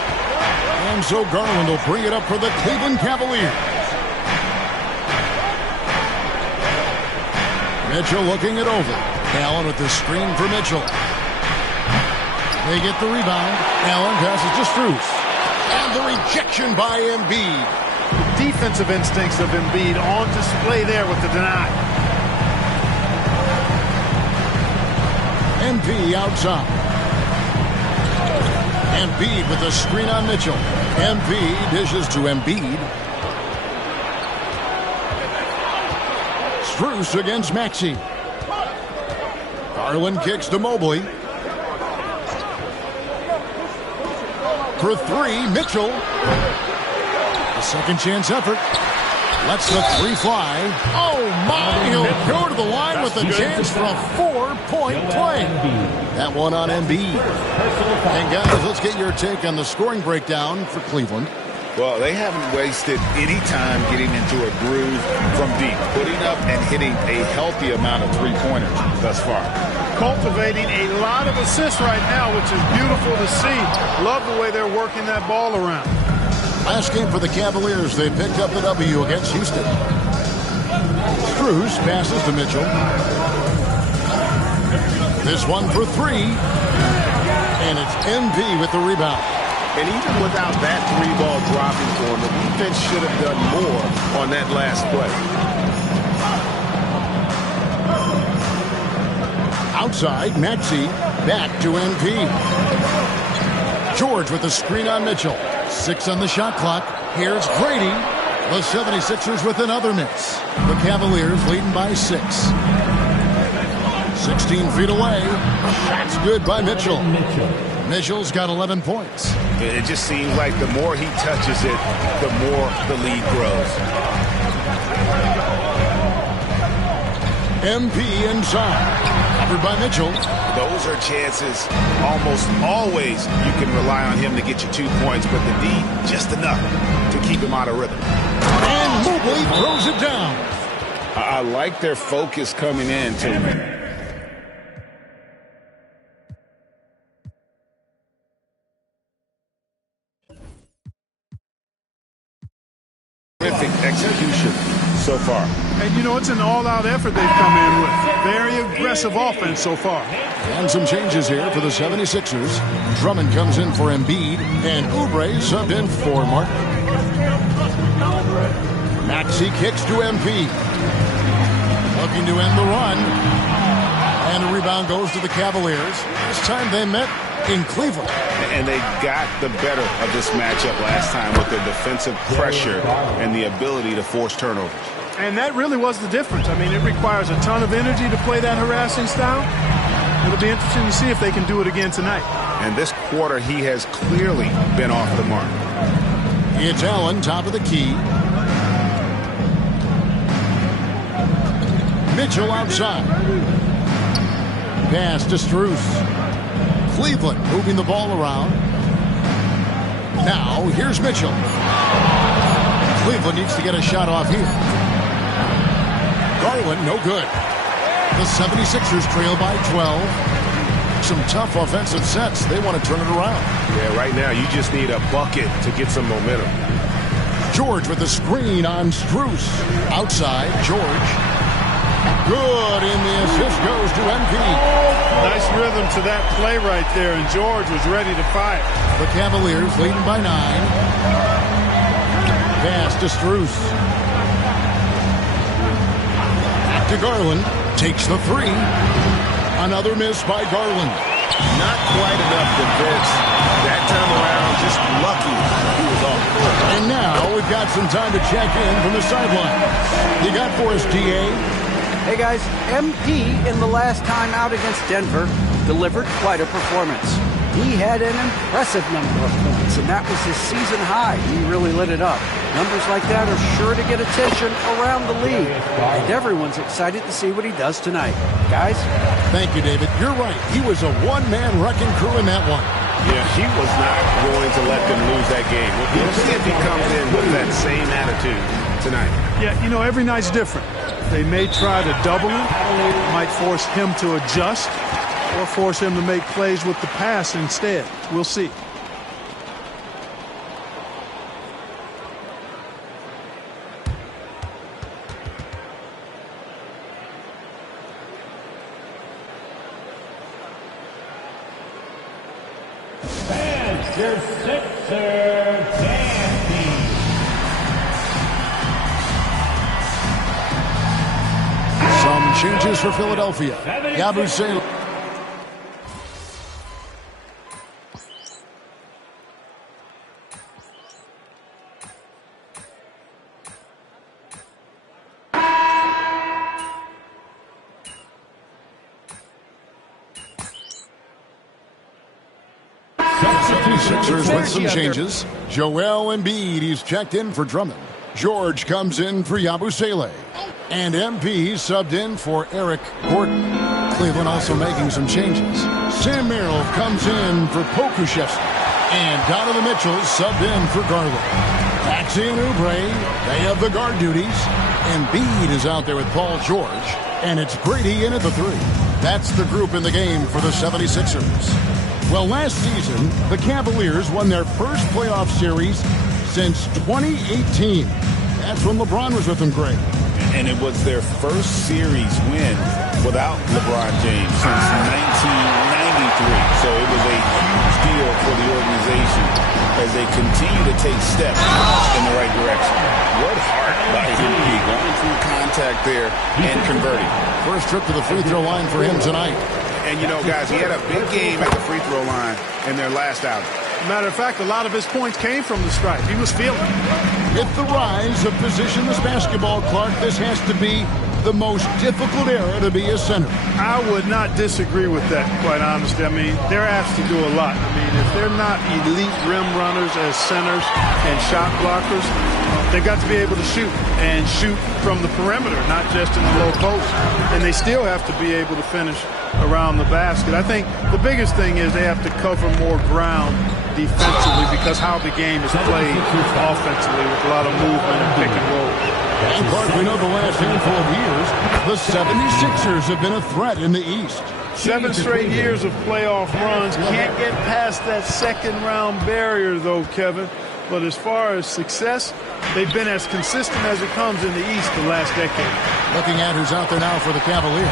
And so Garland will bring it up for the Cleveland Cavaliers. Mitchell looking it over. Allen with the screen for Mitchell. They get the rebound. Allen passes to Strus. And the rejection by Embiid. The defensive instincts of Embiid on display there with the deny. MP outside. Embiid with the screen on Mitchell. MP dishes to Embiid. Strus against Maxey. Garland kicks to Mobley. For 3, Mitchell. A second chance effort. Lets the 3 fly. Oh, my! He'll go to the line with a chance for a 4-point play. That one on Embiid. And guys, let's get your take on the scoring breakdown for Cleveland. Well, they haven't wasted any time getting into a groove from deep, putting up and hitting a healthy amount of three-pointers thus far. Cultivating a lot of assists right now, which is beautiful to see. Love the way they're working that ball around. Last game for the Cavaliers, they picked up the W against Houston. Strus passes to Mitchell. This one for 3. And it's MP with the rebound. And even without that 3-ball dropping for him, the defense should have done more on that last play. Outside, Maxey back to MP. George with the screen on Mitchell. 6 on the shot clock. Here's Grady. The 76ers with another miss. The Cavaliers leading by 6. 16 feet away. Shot's good by Mitchell. Mitchell's got 11 points. It just seems like the more he touches it, the more the lead grows. MP inside. Covered by Mitchell. Those are chances almost always you can rely on him to get you 2 points, but the D just enough to keep him out of rhythm. And Mobley throws it down. I like their focus coming in to execution so far. And, you know, it's an all-out effort they've come in with. Very aggressive offense so far. And some changes here for the 76ers. Drummond comes in for Embiid, and Oubre subbed in for Martin. Maxey kicks to MP. Looking to end the run. And the rebound goes to the Cavaliers. This time they met in Cleveland. And they got the better of this matchup last time with their defensive pressure and the ability to force turnovers. And that really was the difference. I mean, it requires a ton of energy to play that harassing style. It'll be interesting to see if they can do it again tonight. And this quarter, he has clearly been off the mark. It's Allen, top of the key. Mitchell outside. Pass to Strus. Cleveland moving the ball around. Now, here's Mitchell. Cleveland needs to get a shot off here. Garland, no good. The 76ers trail by 12. Some tough offensive sets. They want to turn it around. Yeah, right now you just need a bucket to get some momentum. George with the screen on Strus. Outside, George. Good, and the assist goes to MP. Nice rhythm to that play right there, and George was ready to fire. The Cavaliers leading by 9. Pass to Strus. Back to Garland. Takes the 3. Another miss by Garland. Not quite enough defense that time around. Just lucky he was off. And now we've got some time to check in from the sideline. You got for us, DA? Hey guys, MP in the last time out against Denver delivered quite a performance. He had an impressive number of points, and that was his season high. He really lit it up. Numbers like that are sure to get attention around the league, and everyone's excited to see what he does tonight. Guys? Thank you, David. You're right. He was a one-man wrecking crew in that one. Yeah, he was not going to let them lose that game. We'll see if he comes in with that same attitude tonight. Yeah, you know, every night's different. They may try to double him, might force him to adjust, or force him to make plays with the pass instead. We'll see. Your Sixers dancing. Some changes for Philadelphia. Yabusele. Sixers with some changes. Joel Embiid, he's checked in for Drummond. George comes in for Yabusele. And MP subbed in for Eric Gordon. Cleveland also making some changes. Sam Merrill comes in for Pokuševski. And Donovan Mitchell subbed in for Garland. Maxey and Oubre, they have the guard duties. Embiid is out there with Paul George. And it's Grady in at the 3. That's the group in the game for the 76ers. Well, last season, the Cavaliers won their first playoff series since 2018. That's when LeBron was with them, Greg. And it was their first series win without LeBron James since 1993. So it was a huge deal for the organization as they continue to take steps in the right direction. What heart by him, going through contact there and converting. First trip to the free throw line for him tonight. And, you know, guys, he had a big game at the free throw line in their last outing. Matter of fact, a lot of his points came from the stripe. He was feeling it. With the rise of positionless basketball, Clark, this has to be the most difficult era to be a center. I would not disagree with that, quite honestly. I mean, they're asked to do a lot. I mean, if they're not elite rim runners as centers and shot blockers, they've got to be able to shoot and shoot from the perimeter, not just in the low post. And they still have to be able to finish around the basket. I think the biggest thing is they have to cover more ground defensively because how the game is played offensively with a lot of movement and pick and roll. And Clark, we know the last handful of years, the 76ers have been a threat in the East. 7 straight years of playoff runs. Can't get past that second round barrier, though, Kevin. But as far as success, they've been as consistent as it comes in the East the last decade. Looking at who's out there now for the Cavaliers.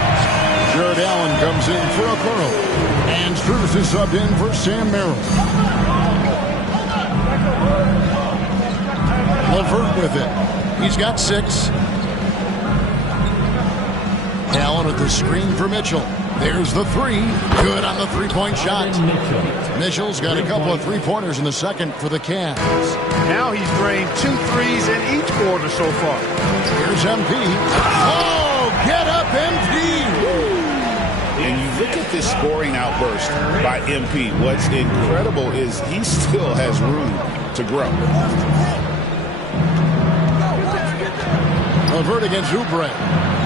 Jared Allen comes in for Okoro. And Strus is subbed in for Sam Merrill. LeVert with it. He's got 6. Allen with the screen for Mitchell. There's the 3. Good on the three-point shot. Mitchell's got a couple of three-pointers in the second for the Cavs. Now he's drained 2 threes in each quarter so far. Here's MP. Oh, get up, MP! And you look at this scoring outburst by MP. What's incredible is he still has room to grow. LeVert against Oubre.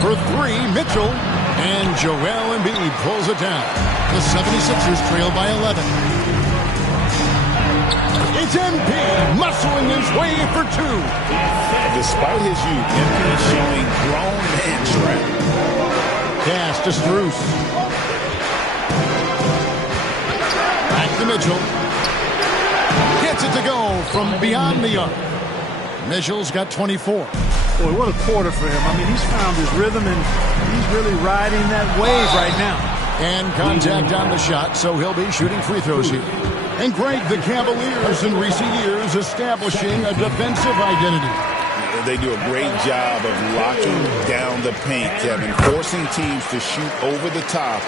For 3, Mitchell. And Joel Embiid pulls it down. The 76ers trail by 11. It's MP muscling his way for two. Despite his youth, MP is showing grown man strength. Pass to Strus. Back to Mitchell. Gets it to go from beyond the arc. Mitchell's got 24. Boy, what a quarter for him. I mean, he's found his rhythm, and he's really riding that wave right now. And contact on the shot, so he'll be shooting free throws here. And Greg, the Cavaliers in recent years establishing a defensive identity. They do a great job of locking down the paint, Kevin, forcing teams to shoot over the top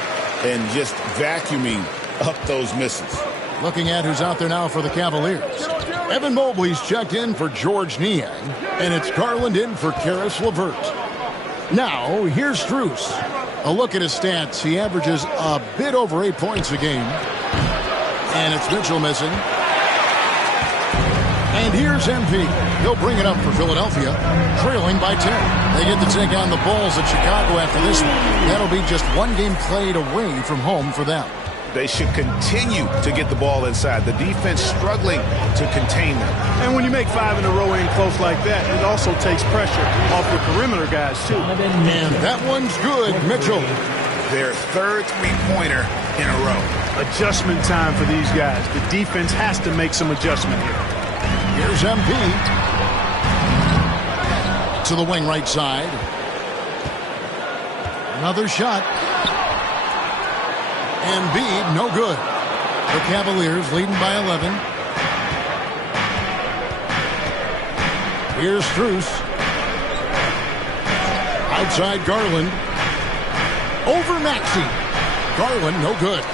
and just vacuuming up those misses. Looking at who's out there now for the Cavaliers. Evan Mobley's checked in for George Niang, and it's Garland in for Karis LeVert. Now, here's Strus. A look at his stats. He averages a bit over 8 points a game. And it's Mitchell missing. And here's MP. He'll bring it up for Philadelphia, trailing by 10. They get to take on the Bulls at Chicago after this one. That'll be just one game played away from home for them. They should continue to get the ball inside. The defense struggling to contain them. And when you make 5 in a row in close like that, it also takes pressure off your perimeter guys, too. And that one's good, Mitchell. Their third three-pointer in a row. Adjustment time for these guys. The defense has to make some adjustment here. Here's MP. To the wing right side. Another shot. Embiid, no good. The Cavaliers leading by 11. Here's Strus. Outside Garland. Over Maxey. Garland, no good.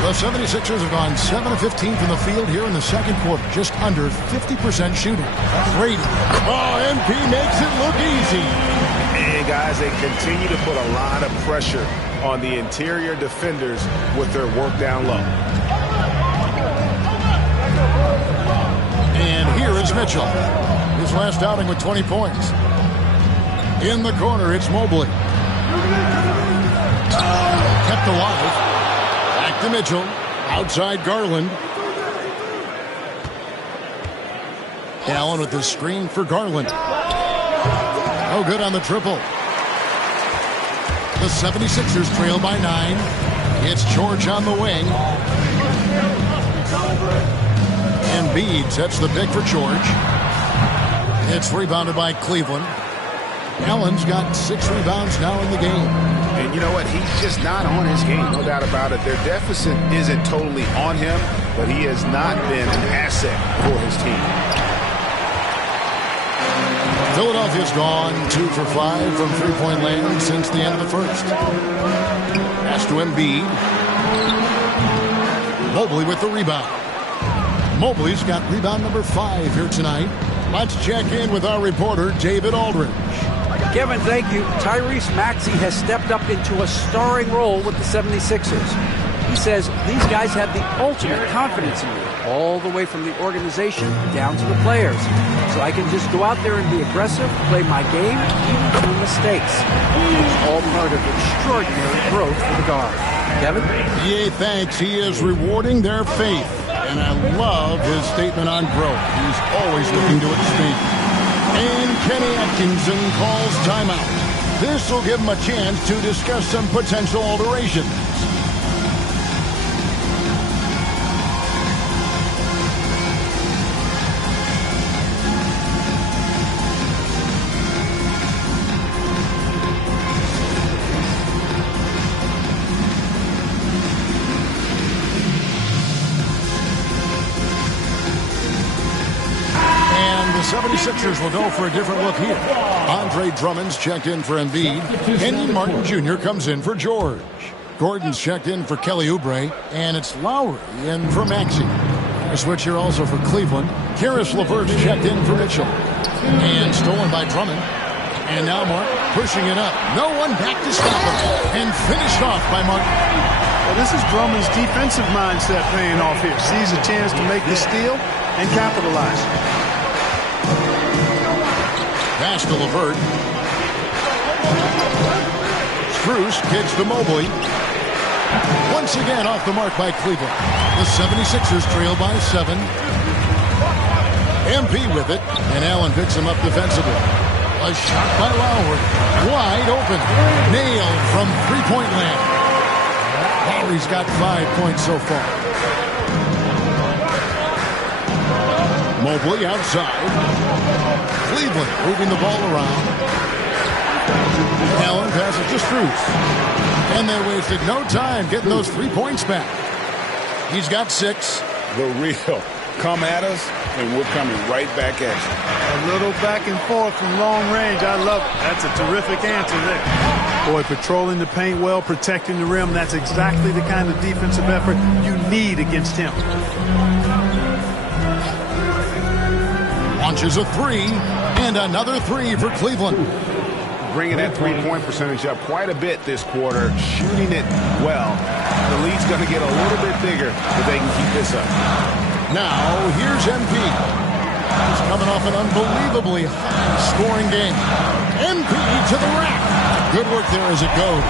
The 76ers have gone 7 of 15 from the field here in the second quarter. Just under 50% shooting. Brady. Oh, MP makes it look easy. And guys, they continue to put a lot of pressure on the interior defenders with their work down low. And here is Mitchell. His last outing with 20 points. In the corner, it's Mobley. Kept alive. Back to Mitchell. Outside Garland. Allen with the screen for Garland. No good on the triple. The 76ers trail by 9. It's George on the wing. Embiid sets the pick for George. It's rebounded by Cleveland. Allen's got 6 rebounds now in the game. And you know what? He's just not on his game, no doubt about it. Their deficit isn't totally on him, but he has not been an asset for his team. Philadelphia's gone 2 for 5 from three-point land since the end of the first. Pass to Embiid. Mobley with the rebound. Mobley's got rebound number 5 here tonight. Let's check in with our reporter, David Aldridge. Kevin, thank you. Tyrese Maxey has stepped up into a starring role with the 76ers. He says these guys have the ultimate confidence in me, all the way from the organization down to the players. So I can just go out there and be aggressive, play my game, even through mistakes. It's all part of extraordinary growth for the guard. Kevin? Yeah, thanks. He is rewarding their faith. And I love his statement on growth. He's always looking to expand. And Kenny Atkinson calls timeout. This will give him a chance to discuss some potential alterations. The 76ers will go for a different look here. Andre Drummond's checked in for Embiid. Kenyon Martin Jr. comes in for George. Gordon's checked in for Kelly Oubre. And it's Lowry in for Maxey. A switch here also for Cleveland. Karis LeVert's checked in for Mitchell. And stolen by Drummond. And now Martin pushing it up. No one back to stop him. And finished off by Martin. Well, this is Drummond's defensive mindset paying off here. Sees a chance to make the steal and capitalize. Pass to LeVert. Strus kicks to Mobley. Once again off the mark by Cleveland. The 76ers trail by 7. MP with it, and Allen picks him up defensively. A shot by Lowry. Wide open. Nailed from three-point land. Lowry's got 5 points so far. Mobley outside. Cleveland moving the ball around. Allen passes to Strus. And they wasted no time getting those 3 points back. He's got 6. The real. Come at us, and we're coming right back at you. A little back and forth from long range. I love it. That's a terrific answer there. Boy, patrolling the paint well, protecting the rim. That's exactly the kind of defensive effort you need against him. Launches a 3, and another 3 for Cleveland. Bringing that three-point percentage up quite a bit this quarter, shooting it well. The lead's going to get a little bit bigger if they can keep this up. Now, here's MP. He's coming off an unbelievably high-scoring game. MP to the rack. Good work there as it goes.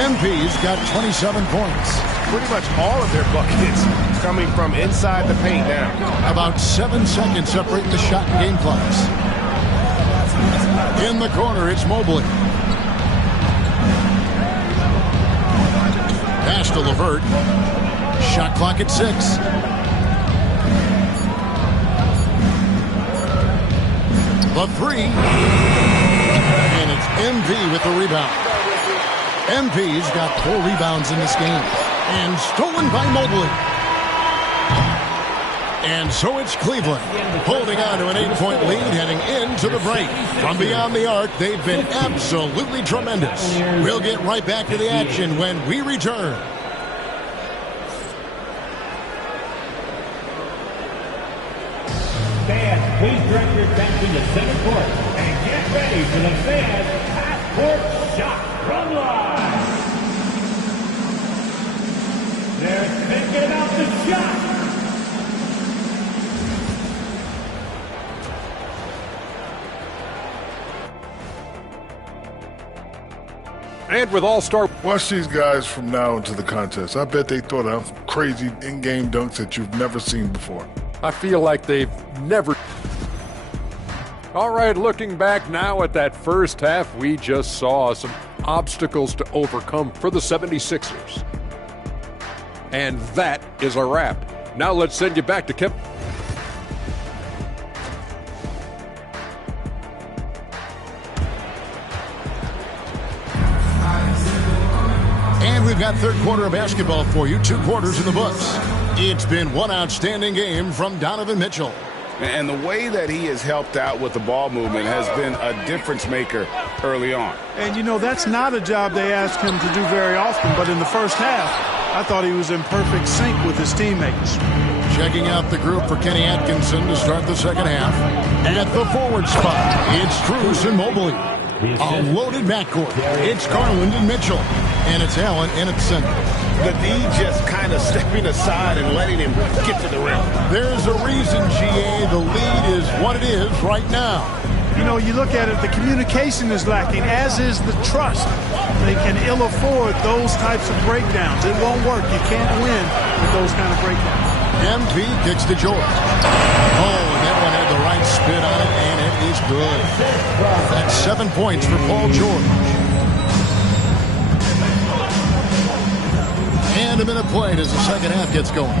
MP's got 27 points. Pretty much all of their buckets coming from inside the paint now. About 7 seconds separate the shot and game clocks. In the corner, it's Mobley. Pass to LeVert. Shot clock at 6. The 3. And it's MP with the rebound. MP's got 4 rebounds in this game. And stolen by Mobley. And so it's Cleveland holding on to an 8-point lead heading into the break. From beyond the arc, they've been absolutely tremendous. We'll get right back to the action when we return. Fans, please direct your attention to center court and get ready for the fans' half-court shot run line. They're thinking about the shot. And with All-Star... Watch these guys from now into the contest. I bet they thought of crazy in-game dunks that you've never seen before. I feel like they've never... All right, looking back now at that first half, we just saw some obstacles to overcome for the 76ers. And that is a wrap. Now let's send you back to Kevin. And we've got third quarter of basketball for you. 2 quarters in the books. It's been one outstanding game from Donovan Mitchell. And the way that he has helped out with the ball movement has been a difference maker early on. And, you know, that's not a job they ask him to do very often. But in the first half, I thought he was in perfect sync with his teammates. Checking out the group for Kenny Atkinson to start the second half. At the forward spot, it's Strus and Mobley. A loaded backcourt. It's Garland and Mitchell. And it's Allen in at center. The D just kind of stepping aside and letting him get to the rim. There's a reason, GA, the lead is what it is right now. You know, you look at it, the communication is lacking, as is the trust. They can ill afford those types of breakdowns. It won't work. You can't win with those kind of breakdowns. MP kicks to George. Oh, and that one had the right spin on it, and it is good. That's 7 points for Paul George. And a minute played as the second half gets going.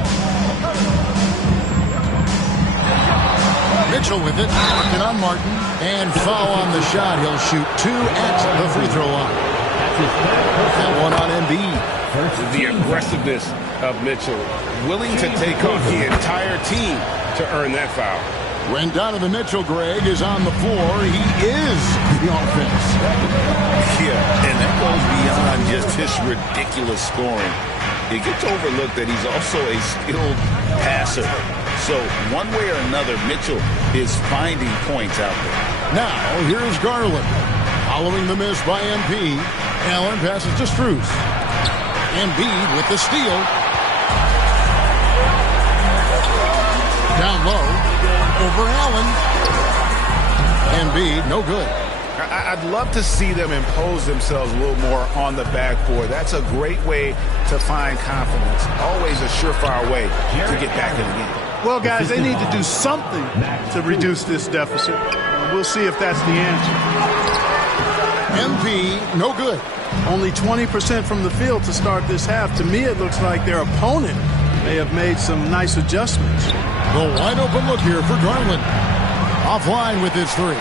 Mitchell with it, working on Martin, and foul on the shot. He'll shoot 2 at the free throw line. That one on Embiid. The aggressiveness of Mitchell, willing to take on the entire team to earn that foul. When Donovan Mitchell, Greg, is on the floor, he is the offense. Yeah, and that goes beyond just his ridiculous scoring. It gets overlooked that he's also a skilled passer. So one way or another, Mitchell is finding points out there. Now, here's Garland. Following the miss by MP, Allen passes to Strus. Embiid with the steal. Down low. Over Allen. Embiid, no good. I'd love to see them impose themselves a little more on the backboard. That's a great way to find confidence. Always a surefire way to get back in the game. Well, guys, they need to do something to reduce this deficit. We'll see if that's the answer. MP, no good. Only 20% from the field to start this half. To me, it looks like their opponent may have made some nice adjustments. The wide open look here for Garland. Offline with his three.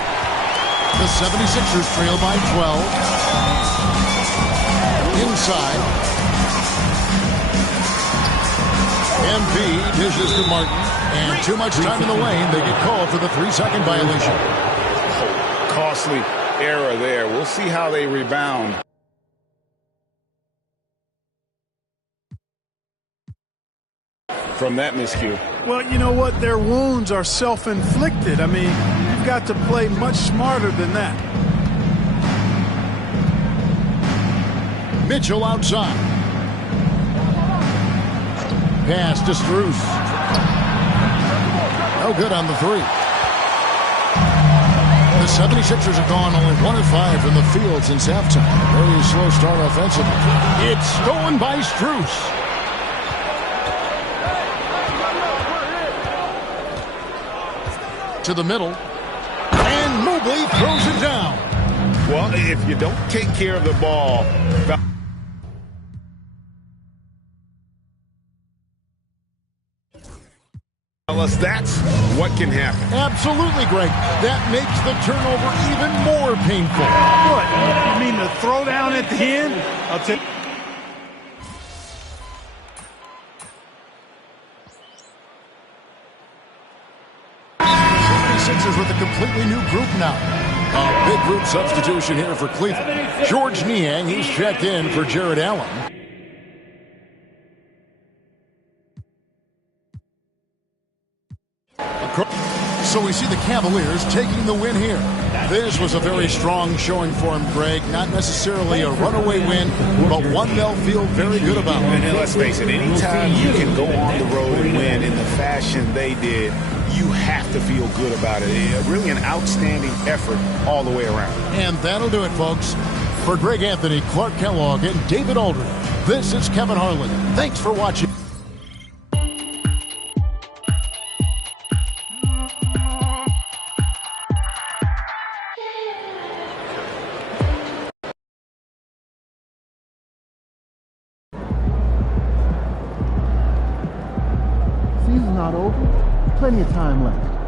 The 76ers trail by 12. Inside. MP dishes to Martin. And too much time in the lane. They get called for the 3-second violation. Oh, costly error there. We'll see how they rebound. From that miscue. Well, you know what? Their wounds are self-inflicted. I mean, you've got to play much smarter than that. Mitchell outside. Pass to Strus. No good on the three. The 76ers have gone only 1 of 5 from the field since halftime. Very slow start offensively. It's stolen by Strus. To the middle, and Mobley throws it down. Well, if you don't take care of the ball, fellas, that's what can happen. Absolutely, Greg. That makes the turnover even more painful. What? You mean the throwdown at the end? I'll take. Sixers with a completely new group now. A big group substitution here for Cleveland. George Niang, he's checked in for Jared Allen. So we see the Cavaliers taking the win here. This was a very strong showing for him, Greg. Not necessarily a runaway win, but one they'll feel very good about. And let's face it, anytime you can go on the road and win in the fashion they did, you have to feel good about it. Really an outstanding effort all the way around. And that'll do it, folks. For Greg Anthony, Clark Kellogg, and David Aldridge, this is Kevin Harlan. Thanks for watching. Season's not over. Plenty of time left.